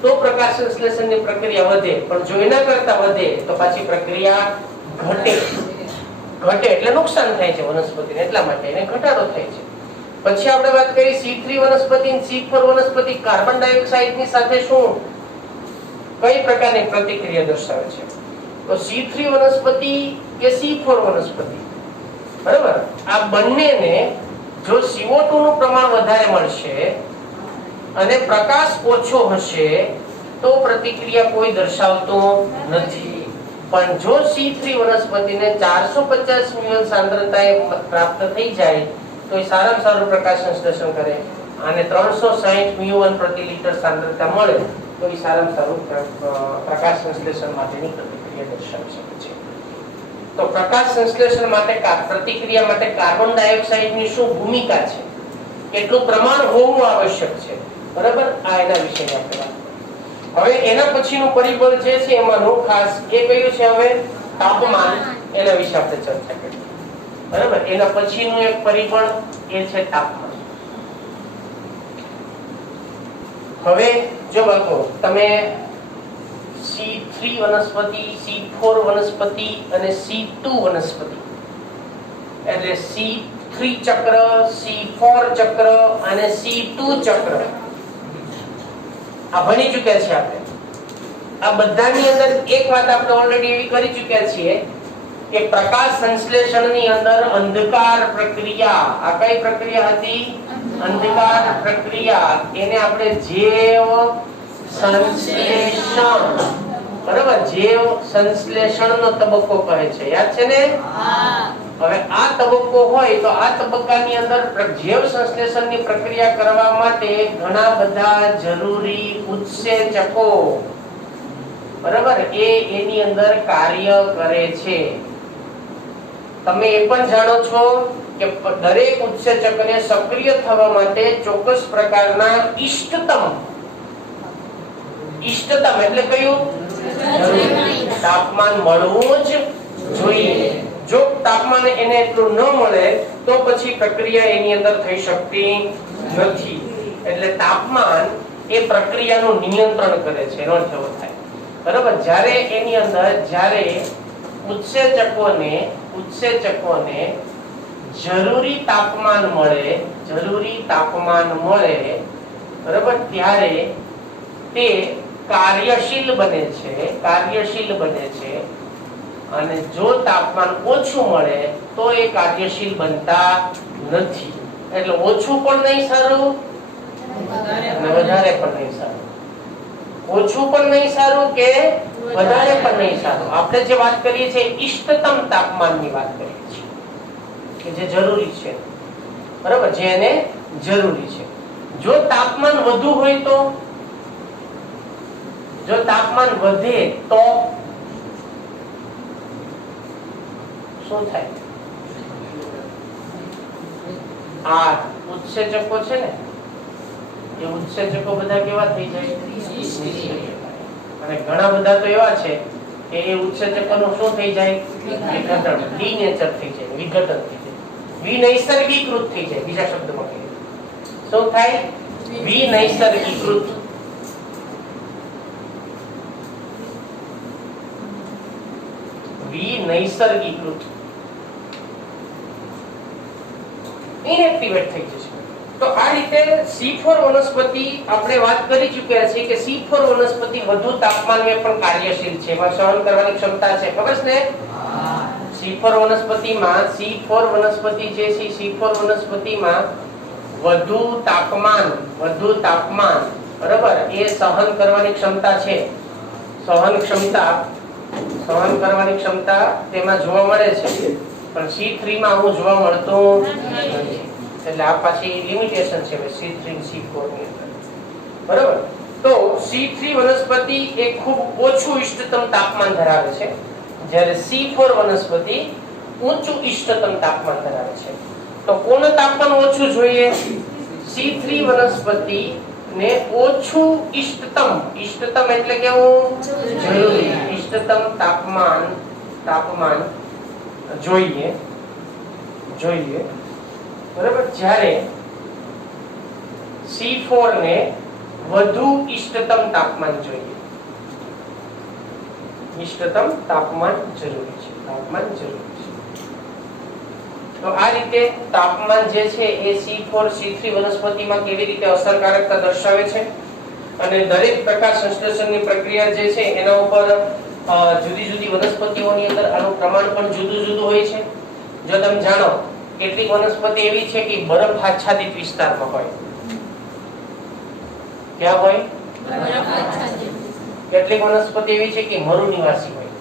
તો પ્રકાશ સંશ્લેષણની પ્રક્રિયા વધે, પણ જો એના કરતા વધે તો પાછી પ્રક્રિયા ઘટે એટલે નુકસાન થાય છે વનસ્પતિને, એટલા માટે એને ઘટાડો થાય છે. પછી આપણે વાત કરી C3 વનસ્પતિ અને C4 વનસ્પતિ કાર્બન ડાયોક્સાઇડની સાથે શું કઈ પ્રકારની પ્રતિક્રિયા દર્શાવે છે? તો C3 વનસ્પતિ કે C4 વનસ્પતિ, બરાબર, આ બંનેને જો CO2 નું પ્રમાણ વધારે મળશે અને પ્રકાશ ઓછો હશે તો પ્રતિક્રિયા કોઈ દર્શાવતો નથી. પણ જો C3 વનસ્પતિને 450 ml સાંદ્રતાએ પ્રાપ્ત થઈ જાય તો એ સારામાં સારું પ્રકાશ સંશ્લેષણ કરે, અને 360 μ1 પ્રતિ લિટર સાંદ્રતા મળે તો એ સારામાં સારું પ્રકાશ સંશ્લેષણ માટેની પ્રતિક્રિયા દર્શાવી શકે છે. તો પ્રકાશ સંશ્લેષણ માટે પ્રતિક્રિયા માટે કાર્બન ડાયોક્સાઇડની શું ભૂમિકા છે, કેટલું પ્રમાણ હોવું આવશ્યક છે, બરાબર, આ એના વિશેની આપણે વાત. હવે એના પછીનું પરિબળ જે છે એમાંનું ખાસ એ કયું છે, હવે તાપમાન, એના વિશે આપણે ચર્ચા કરીએ, બરાબર. એના પછીનું એક પરિબળ એ છે તાપમાન. હવે જો બાળકો તમે C3 વનસ્પતિ, C4 વનસ્પતિ અને C2 વનસ્પતિ એટલે C3 ચક્ર, C4 ચક્ર અને C2 ચક્ર આ ભણી ચૂક્યા છે આપણે. આ બધાની અંદર એક વાત આપણે ઓલરેડી એવી કરી ચૂક્યા છીએ કે પ્રકાશ સંશ્લેષણની અંદર અંધકાર પ્રક્રિયા, આ કઈ પ્રક્રિયા હતી? અંધકાર પ્રક્રિયા, એને આપણે જૈવ સંશ્લેષણ, બરાબર, જૈવ સંશ્લેષણનો તબક્કો કહે છે, યાદ છે ને? હવે આ તબક્કો હોય તો આ તબક્કાની અંદર જૈવ સંશ્લેષણની પ્રક્રિયા કરવા માટે ઘણા બધા જરૂરી ઉત્સેચકો, બરાબર, એની અંદર કાર્ય કરે છે. તમે એ પણ જાણો છો કે દરેક ઉત્સેચકને સક્રિય થવા માટે ચોક્કસ પ્રકારના ઇષ્ટતમ એટલે કયું તાપમાન મળવું જ જોઈએ. જો તાપમાન એને એટલું ન મળે તો પછી પ્રક્રિયા એની અંદર થઈ શકતી નથી. એટલે તાપમાન એ પ્રક્રિયાનું નિયંત્રણ કરે છે, એનો અર્થ એવો થાય, બરાબર. જ્યારે એની અંદર જ્યારે ઉત્સેચકોને જરૂરી તાપમાન મળે, બરાબર, ત્યારે તે કાર્યશીલ બને છે અને જો તાપમાન ઓછું મળે તો એ કાર્યશીલ બનતા નથી. એટલે ઓછું પણ નહીં સારું અને વધારે પણ નહીં સારું. ઓછું પણ નહીં સારું કે વધારે પણ નહીં સારું. આપણે જે વાત કરીએ છીએ ઇષ્ટતમ તાપમાનની વાત કરીએ છીએ કે જે જરૂરી છે, બરાબર, જે એને જરૂરી છે. જો તાપમાન વધુ હોય તો, જો તાપમાન વધે તો શું થાય? આ ઉત્સેચકો છે ને, એ ઉત્સેચકો બધા કેવા થઈ જાય? અને ઘણા બધા તો એવા છે કે એ ઉત્સેચકોનું શું થઈ જાય? વિઘટન, ડીનેચર થઈ જાય, વિઘટન થઈ જાય, વિનૈસર્ગીકૃત થઈ જાય. બીજા શબ્દમાં કહીએ શું થાય? વિનૈસર્ગીકૃત. વિનૈસર્ગીકૃત, ઇનએક્ટિવેટ થઈ જશે. તો આ રીતે C4 વનસ્પતિ આપણે વાત કરી ચૂક્યા છીએ કે C4 વનસ્પતિ વધુ તાપમાનને પણ કાર્યશીલ છે, એમાં સહન કરવાની ક્ષમતા છે, ખબર છે ને? C4 વનસ્પતિમાં C4 વનસ્પતિમાં વધુ તાપમાન, બરાબર, એ સહન કરવાની ક્ષમતા છે. સહન કરવાની ક્ષમતા તેમાં જોવા મળે છે, પણ C3 માં આવું જોવા મળતું નથી. એટલે આ પાછી લિમિટેશન છે C3 અને C4 ની અંદર, બરાબર. તો C3 વનસ્પતિ એ ખૂબ ઓછું ઇષ્ટતમ તાપમાન ધરાવે છે, જ્યારે C4 વનસ્પતિ ઊંચું ઇષ્ટતમ તાપમાન ધરાવે છે. તો કોનું તાપમાન ઓછું જોઈએ? C3 વનસ્પતિ ને ઓછું ઇષ્ટતમ એટલે કેવું? જરૂરી ઇષ્ટતમ તાપમાન જોઈએ, બરાબર. જ્યારે C4 ને વધુ ઇષ્ટતમ તાપમાન જોઈએ. ઇષ્ટતમ તાપમાન જરૂરી છે. તો આ રીતે તાપમાન જે છે એ C4 C3 વનસ્પતિમાં કેવી રીતે અસરકારકતા દર્શાવે છે, અને દરેક પ્રકાશ સંશ્લેષણની પ્રક્રિયા જે છે એના ઉપર જુદી જુદી વનસ્પતિઓની અંદર આનું પ્રમાણ પણ જુદું જુદું હોય છે. જો તમે જાણો, કેટલીક વનસ્પતિ એવી છે કે બરફ આચ્છાદિત વિસ્તારમાં હોય. ક્યાં હોય? કેટલીક વનસ્પતિ એવી છે કે મરુ નિવાસી હોય.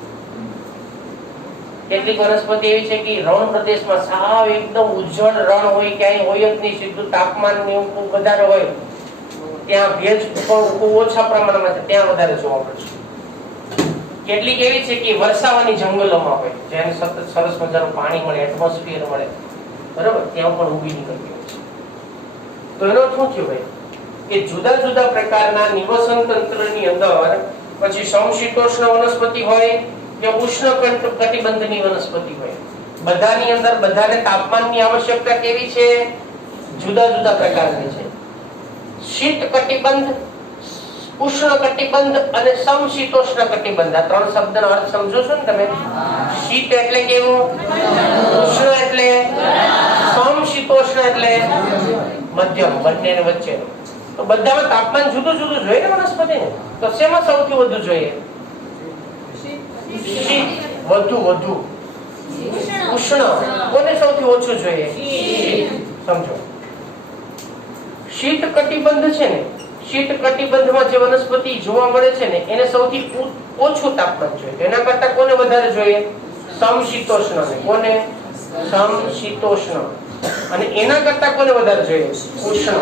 કેટલીક વનસ્પતિ એવી છે કે રણ પ્રદેશમાં સાવ એકદમ ઉજ્જવળ રણ હોય, ક્યાંય હોય જ નહીં, સીધું તાપમાન ખૂબ વધારે હોય, ત્યાં ભેજ ખૂબ ઓછા પ્રમાણમાં છે, ત્યાં વધારે જોવા મળશે. કેટલીક એવી છે કે વરસાવાની જંગલોમાં હોય, જેને સતત સરસ મજાનું પાણી મળે, એટમોસ્ફિયર મળે, બરાબર, ત્યાં પણ ઉગી નીકળતી હોય છે. તો એનો શું થયું ભાઈ કે જુદા જુદા પ્રકારના નિવસન તંત્રની અંદર પછી સમશીતોષ્ણ વનસ્પતિ હોય કે ઉષ્ણ કટિબંધની વનસ્પતિ હોય, બધાની અંદર બધાને તાપમાનની આવશ્યકતા કેવી છે? જુદા જુદા પ્રકારની છે. શીત કટિબંધ, ઉષ્ણ કટિબંધ અને સમશીતોષ્ણ કટિબંધ, આ ત્રણ શબ્દનો અર્થ સમજો છો ને તમે? શીત એટલે કેવું? ઉષ્ણ એટલે? સમશીતોષ્ણ એટલે મધ્યમ, બંનેની વચ્ચેનું. તો બધામાં તાપમાન જુદું જુદું જોઈએ ને વનસ્પતિને, તો શેમાં સૌથી વધુ જોઈએ? શીત વધુ. ઉષ્ણ કોને સૌથી ઓછું જોઈએ? શીત. સમજો, શીત કટિબંધ છે ને, શીત કટિબંધમાં જે વનસ્પતિ જોવા મળે છે ને, એને સૌથી ઓછું તાપમાન જોઈએ. એના કરતા કોને વધારે જોઈએ? સમશીતોષ્ણને. કોને? સમશીતોષ્ણ. અને એના કરતા કોને વધારે જોઈએ? ઉષ્ણ.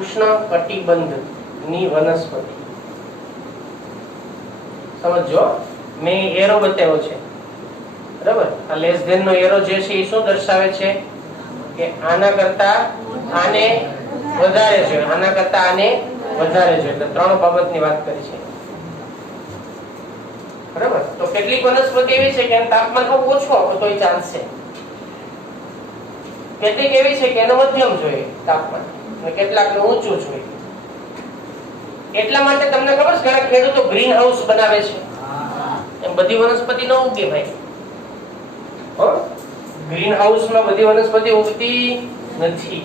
ઉષ્ણ કટિબંધની વનસ્પતિ. સમજો, મેં એરો બતાવ્યો છે, બરાબર? આ લેસ ધેન નો એરો જે છે એ શું દર્શાવે છે? કે આના કરતા આને વધારે છે, આના કરતા આને વધારે છે. એટલે ત્રણ બાબતની વાત કરી છે, બરાબર? તો કેટલીક વનસ્પતિ એવી છે કે એનું તાપમાન ખૂબ ઓછું આપો તોય ચાલશે, કેટલીક એવી છે કે એનું મધ્યમ જોઈએ તાપમાન, અને કેટલાકને ઊંચું જોઈએ. એટલા માટે તમને ખબર છે ઘણા ખેડૂતો ગ્રીન હાઉસ બનાવે છે. એમ બધી વનસ્પતિ ન ઉગે ભાઈ. ગ્રીન હાઉસમાં બધી વનસ્પતિ ઉગતી નથી.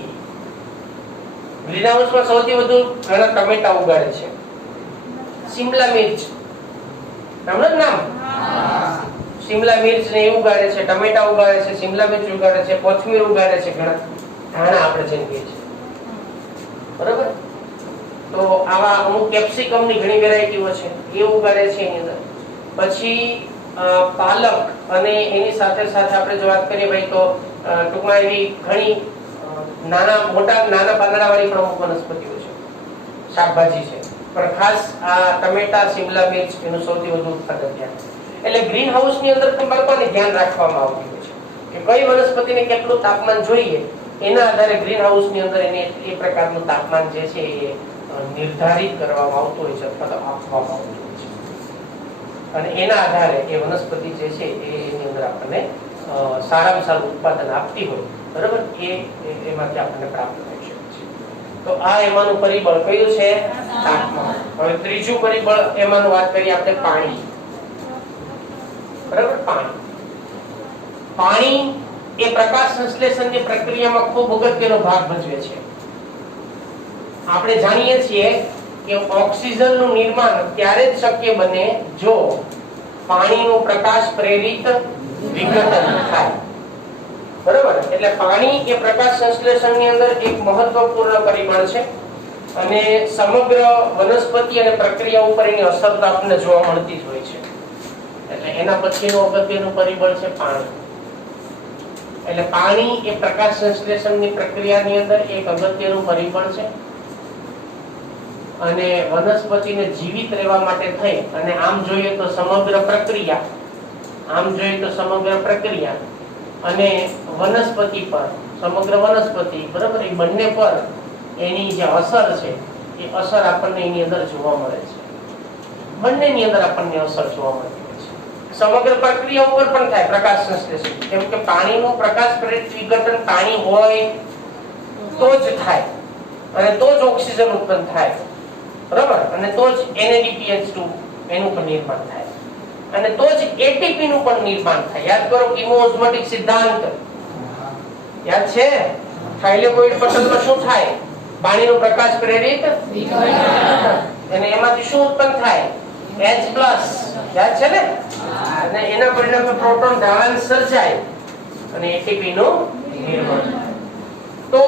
ગ્રીન હાઉસમાં સૌથી વધુ ઘણા ટમેટા ઉગાડે છે, શિમલા મિર્ચ, નામ શિમલા મિર્ચ ને એ ઉગાડે છે, ટમેટા ઉગાડે છે, શિમલા મિર્ચ ઉગાડે છે, કોથમીર ઉગાડે છે, ઘણા ધાણા આપણે જેને કહીએ છીએ, બરાબર? તો આવા અમુક કેપ્સિકમ ની ઘણી વેરાયટીઓ છે એ ઉગાડે છે એની અંદર. પછી પાલક અને એની સાથે સાથે આપણે જો વાત કરીએ ભાઈ તો ટૂંકમાં એવી ઘણી નાના પાંદડા વાળી પણ અમુક વનસ્પતિઓ છે, શાકભાજી છે, પણ ખાસ આ ટમેટા, શિમલા મિર્ચ એનું સૌથી વધુ ઉત્પાદન ત્યાં. એટલે ગ્રીન હાઉસ ની અંદર પણ બાળકોને ધ્યાન રાખવામાં આવતું હોય છે કે કઈ વનસ્પતિને કેટલું તાપમાન જોઈએ, એના આધારે ગ્રીન હાઉસ ની અંદર એને એ પ્રકારનું તાપમાન જે છે એ નિર્ધારિત કરવામાં આવતું હોય છે અથવા તો આપવામાં આવતું હોય છે. અને એના આધારે એ વનસ્પતિ જે છે એની અંદર આપણને સારામાં સારું ઉત્પાદન આપતી હોય, બરાબર, એમાંથી આપણને પ્રાપ્ત થઈ શકે છે. તો આ એમાંનું પરિબળ કયું છે? તાપમાન. હવે ત્રીજું પરિબળ એમાંનું વાત કરીએ આપણે પાણી, બરાબર? પાણી એ પ્રકાશ સંશ્લેષણની પ્રક્રિયામાં ખૂબ અગત્યનો ભાગ ભજવે છે. આપણે જાણીએ છીએ કે ઓક્સિજનનું નિર્માણ ત્યારે જ શક્ય બને જો પાણીનું પ્રકાશ પ્રેરિત વિઘટન થાય, બરાબર? એટલે પાણી એ પ્રકાશ સંશ્લેષણની અંદર એક મહત્વપૂર્ણ પરિબળ છે અને સમગ્ર વનસ્પતિ અને પ્રક્રિયા ઉપર એની અસર તો આપણને જોવા મળતી જ હોય છે. એટલે એના પછીનું અગત્યનું પરિબળ છે પાણી. એટલે પાણી એ પ્રકાશ સંશ્લેષણની પ્રક્રિયાની અંદર એક અગત્યનું પરિબળ છે અને વનસ્પતિને જીવિત રહેવા માટે થઈ અને આમ જોઈએ તો સમગ્ર પ્રક્રિયા અને વનસ્પતિ પર, સમગ્ર વનસ્પતિ, બરાબર, એ બંને પર એની જે અસર છે એ અસર આપણને એની અંદર જોવા મળે છે. બંનેની અંદર આપણને અસર જોવા મળતી હોય છે. સમગ્ર પ્રક્રિયા ઉપર પણ થાય પ્રકાશ સંશ્લેષણ, કેમ કે પાણીનું પ્રકાશ પ્રેરિત વિઘટન પાણી હોય તો જ થાય અને તો જ ઓક્સિજન ઉત્પન્ન થાય, બરાબર, અને તો જ NADPH2 એનું પણ નિર્માણ થાય અને તો જ ATP નું પણ નિર્માણ થાય. યાદ કરો કિમોઓસ્મોટિક સિદ્ધાંત યાદ છે? થાઇલેકોઇડ પટલમાં શું થાય? પાણીનું પ્રકાશ પ્રેરિત વિઘટન, અને એમાંથી શું ઉત્પન્ન થાય? H+, યાદ છે ને? અને એના પરિણામે પ્રોટોન ધાવન સર્જાય અને ATP નું નિર્માણ થાય. તો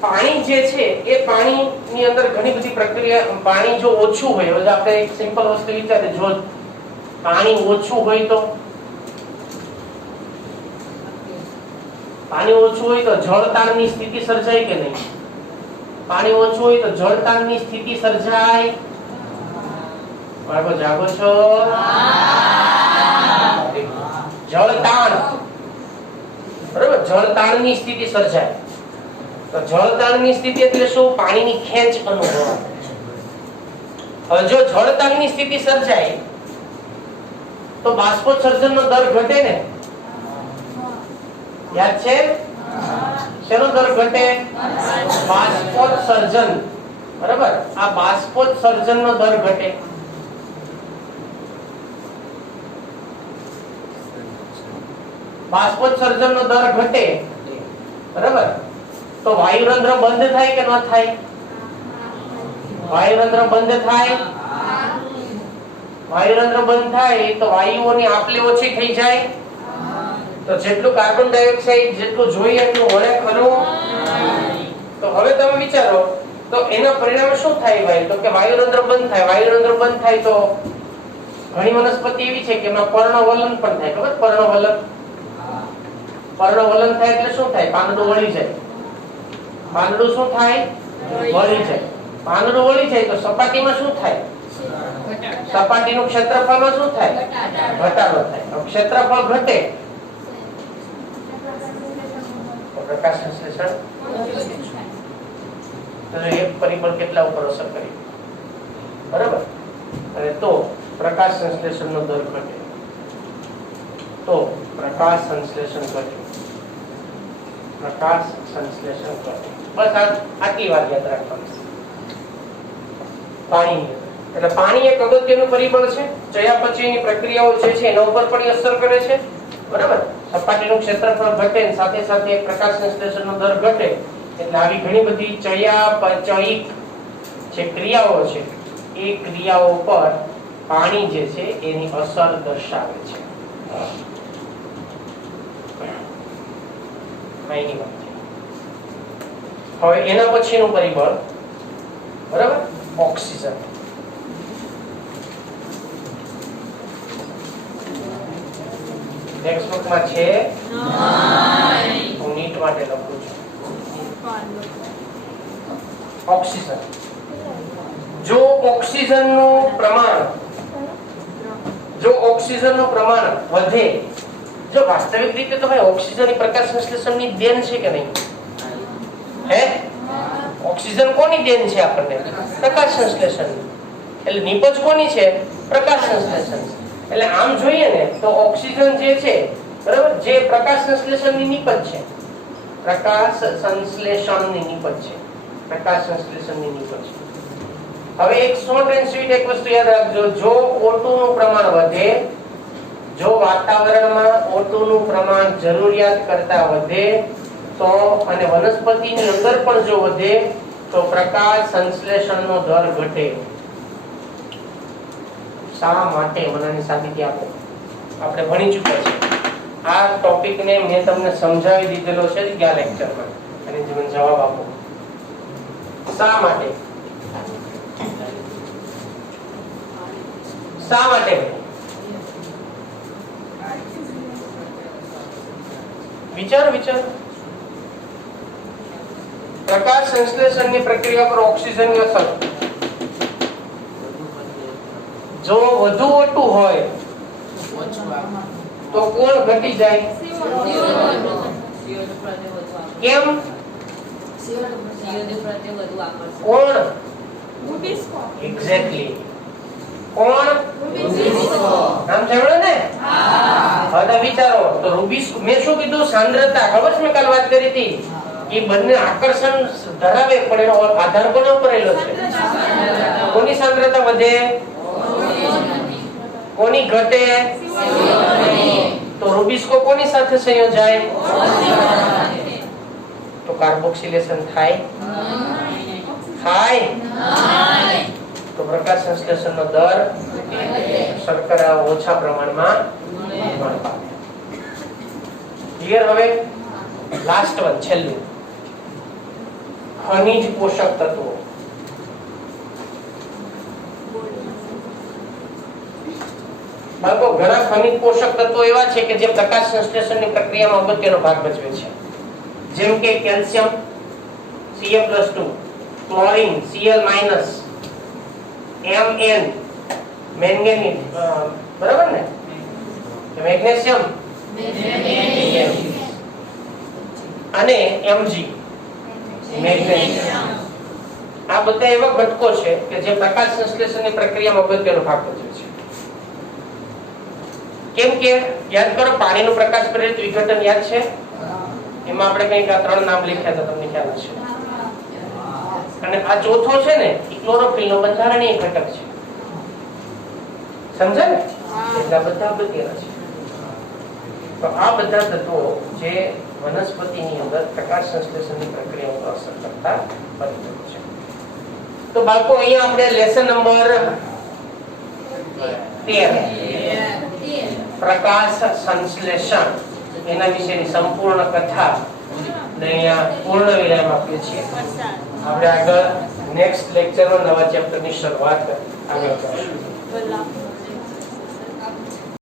પાણી જે છે એ પાણીની અંદર ઘણી બધી પ્રક્રિયા, પાણી જો ઓછું હોય, આપણે એક સિમ્પલ વસ્તુ વિચારીએ, જો પાણી ઓછું હોય તો પાણી ઓછું હોય તો જળતાણની સ્થિતિ સર્જાય કે નહીં? પાણી ઓછું હોય તો જળતાણની સ્થિતિ સર્જાય? બાળકો જાગો છો? જળતાણ, બરાબર, જળતાણની સ્થિતિ સર્જાય. તો જળતાણની સ્થિતિ એટલે શું? પાણીની ખેંચ અનુભવાય. હવે જો જળતાણની સ્થિતિ સર્જાય તો બાષ્પોત્સર્જનનો દર ઘટે ને? યાદ છે? શેનો દર ઘટે? બાષ્પોત્સર્જન, બરાબર. આ બાષ્પોત્સર્જનનો દર ઘટે. બાષ્પોત્સર્જનનો દર ઘટે, બરાબર. તો વાયુરંધ્ર બંધ થાય કે ન થાય? વાયુરંધ્ર બંધ થાય. વાયુરંધ્ર બંધ થાય તો વાયુઓની આપ-લે ઓછી થઈ જાય. તો જેટલું કાર્બન ડાયોક્સાઇડ જેટલું જોઈએ એટલું મળે ખરું? તો હવે તમે વિચારો તો એના પરિણામે શું થાય ભાઈ? તો કે વાયુરંધ્ર બંધ થાય. વાયુરંધ્ર બંધ થાય તો ઘણી વનસ્પતિ એવી છે કે એમાં પર્ણવલન પણ થાય. ખબર? પર્ણવલન. પર્ણવલન થાય એટલે શું થાય? પાંદડું વળી જાય. પાંદડું શું થાય? વળી જાય. પાંદડું વળી જાય તો સપાટીમાં શું થાય? સપાટીનું ક્ષેત્રફળમાં શું થાય? ઘટાડો થાય. ક્ષેત્રફળ ઘટે તો પ્રકાશ સંશ્લેષણ તો એક પરિબળ કેટલા ઉપર અસર કરી? બરાબર. અને તો પ્રકાશ સંશ્લેષણનો દર ઘટે તો પ્રકાશ સંશ્લેષણ ઘટે. પ્રકાશ સંશ્લેષણ ઘટે. બસ આટલી વાત યાદ રાખવાની. પાણી એટલે પાણી એક અગત્યનું પરિબળ છે. ચયાપચયની પ્રક્રિયાઓ જે છે એના ઉપર પણ અસર કરે છે. બરાબર. સપાટીનું ક્ષેત્રફળ ઘટે સાથે સાથે પ્રકાશ સંશ્લેષણનો દર ઘટે એટલે આવી ઘણી બધી ચયાપચયિક જે ક્રિયાઓ છે એ ક્રિયાઓ પર પાણી જે છે એની અસર દર્શાવે છે. અહીંની વાત છે. હવે એના પછીનું પરિબળ, બરાબર, ઓક્સિજન. ટેક્સ્ટ બુકમાં છે? હું નીટ માટે લખું છું. ઓક્સિજન. જો ઓક્સિજનનું પ્રમાણ વધે, જો વાસ્તવિક રીતે તો ભાઈ ઓક્સિજન એ પ્રકાશ સંશ્લેષણની દેન છે કે નહીં? હે? ઓક્સિજન કોની દેન છે આપણને? પ્રકાશ સંશ્લેષણ. એટલે નિપજ કોની છે? પ્રકાશ સંશ્લેષણ. એટલે આમ જોઈએ ને તો ઓક્સિજન જે છે, બરાબર, જે પ્રકાશ સંશ્લેષણની નિપજ છે. પ્રકાશ સંશ્લેષણની નિપજ છે. પ્રકાશ સંશ્લેષણની નિપજ છે. હવે એક શોર્ટ એન્ડ સ્વીટ એક વસ્તુ યાદ રાખજો. જો O2 નું પ્રમાણ વધે, જો વાતાવરણમાં O2 નું પ્રમાણ જરૂરિયાત કરતા વધે તો અને વનસ્પતિની અંદર પણ જો વધે તો પ્રકાશ સંશ્લેષણનો દર ઘટે. શા માટે? મનાની સાબિતી આપો. આપણે ભણી ચૂક્યા છીએ આ ટોપિકને. મેં તમને સમજાવી દીધેલો છે ગયા લેક્ચરમાં. અને મને જવાબ આપો. શા માટે? શા માટે? વિચારો. પ્રકાશ સંશ્લેષણની પ્રક્રિયા પર ઓક્સિજનની અસર. જો વધુ ઓટું હોય તો કોણ ઘટી જાય? કેમ? કોણ? એક્ઝેક્ટલી. કોણ? નામ સાંભળ્યું ને? હવે વિચારો તો રૂબિસ્કો. મેં શું કીધું? સાંદ્રતા. ખબર છે? મેં કાલ વાત કરી હતી કે બંને આકર્ષણ ધરાવે પણ એનો આધાર કોના ઉપર રહેલો છે? કોની સાંદ્રતા વધે? કોની ઘટે? તો રૂબિસ્કો કોની સાથે સંયોજાય? તો કાર્બોક્સિલેશન થાય? તો પ્રકાશ સંશ્લેષણનો દર શર્કરા ઓછા પ્રમાણમાં પામે. ક્લિયર? હવે લાસ્ટ વન, છેલ્લું, ખનિજ પોષક તત્વો. બાળકો ઘણા ખનિજ પોષક તત્વો એવા છે કે જે પ્રકાશ સંશ્લેષણની પ્રક્રિયામાં અગત્યનો ભાગ ભજવે છે, જેમ કે calcium Ca+2, chlorine Cl-, Mn manganese, બરાબર ને, મેગ્નેશિયમ અને Mg મેગ્નેશિયમ. આ બધા એવા ઘટકો છે કે જે પ્રકાશ સંશ્લેષણની પ્રક્રિયામાં અગત્યનો ભાગ ભજવે છે. કેમ કે યાદ કરો, પાણીનું પ્રકાશ પ્રેરિત વિઘટન યાદ છે? એમાં આપણે કંઈક આ 3 નામ લખ્યા હતા, તમને ખ્યાલ હશે. અને આ ચોથો છે ને, એ ક્લોરોફિલનો બંધારણીય ઘટક છે. સમજાય ને? એટલે બધા અગત્યના છે. તો આ બધા તત્વો જે વનસ્પતિની અંદર પ્રકાશ સંશ્લેષણની પ્રક્રિયા ઉપર અસર કરતા પરિબળો છે. તો બાળકો અહીંયા આપણે લેસન નંબર 13 પ્રકાશ સંશ્લેષણ એના વિશેની સંપૂર્ણ કથા અહીંયા પૂર્ણ વિરામ આપીએ છીએ. આપણે આગળ નેક્સ્ટ લેક્ચરમાં નવા ચેપ્ટરની શરૂઆત આગળ કરીશું.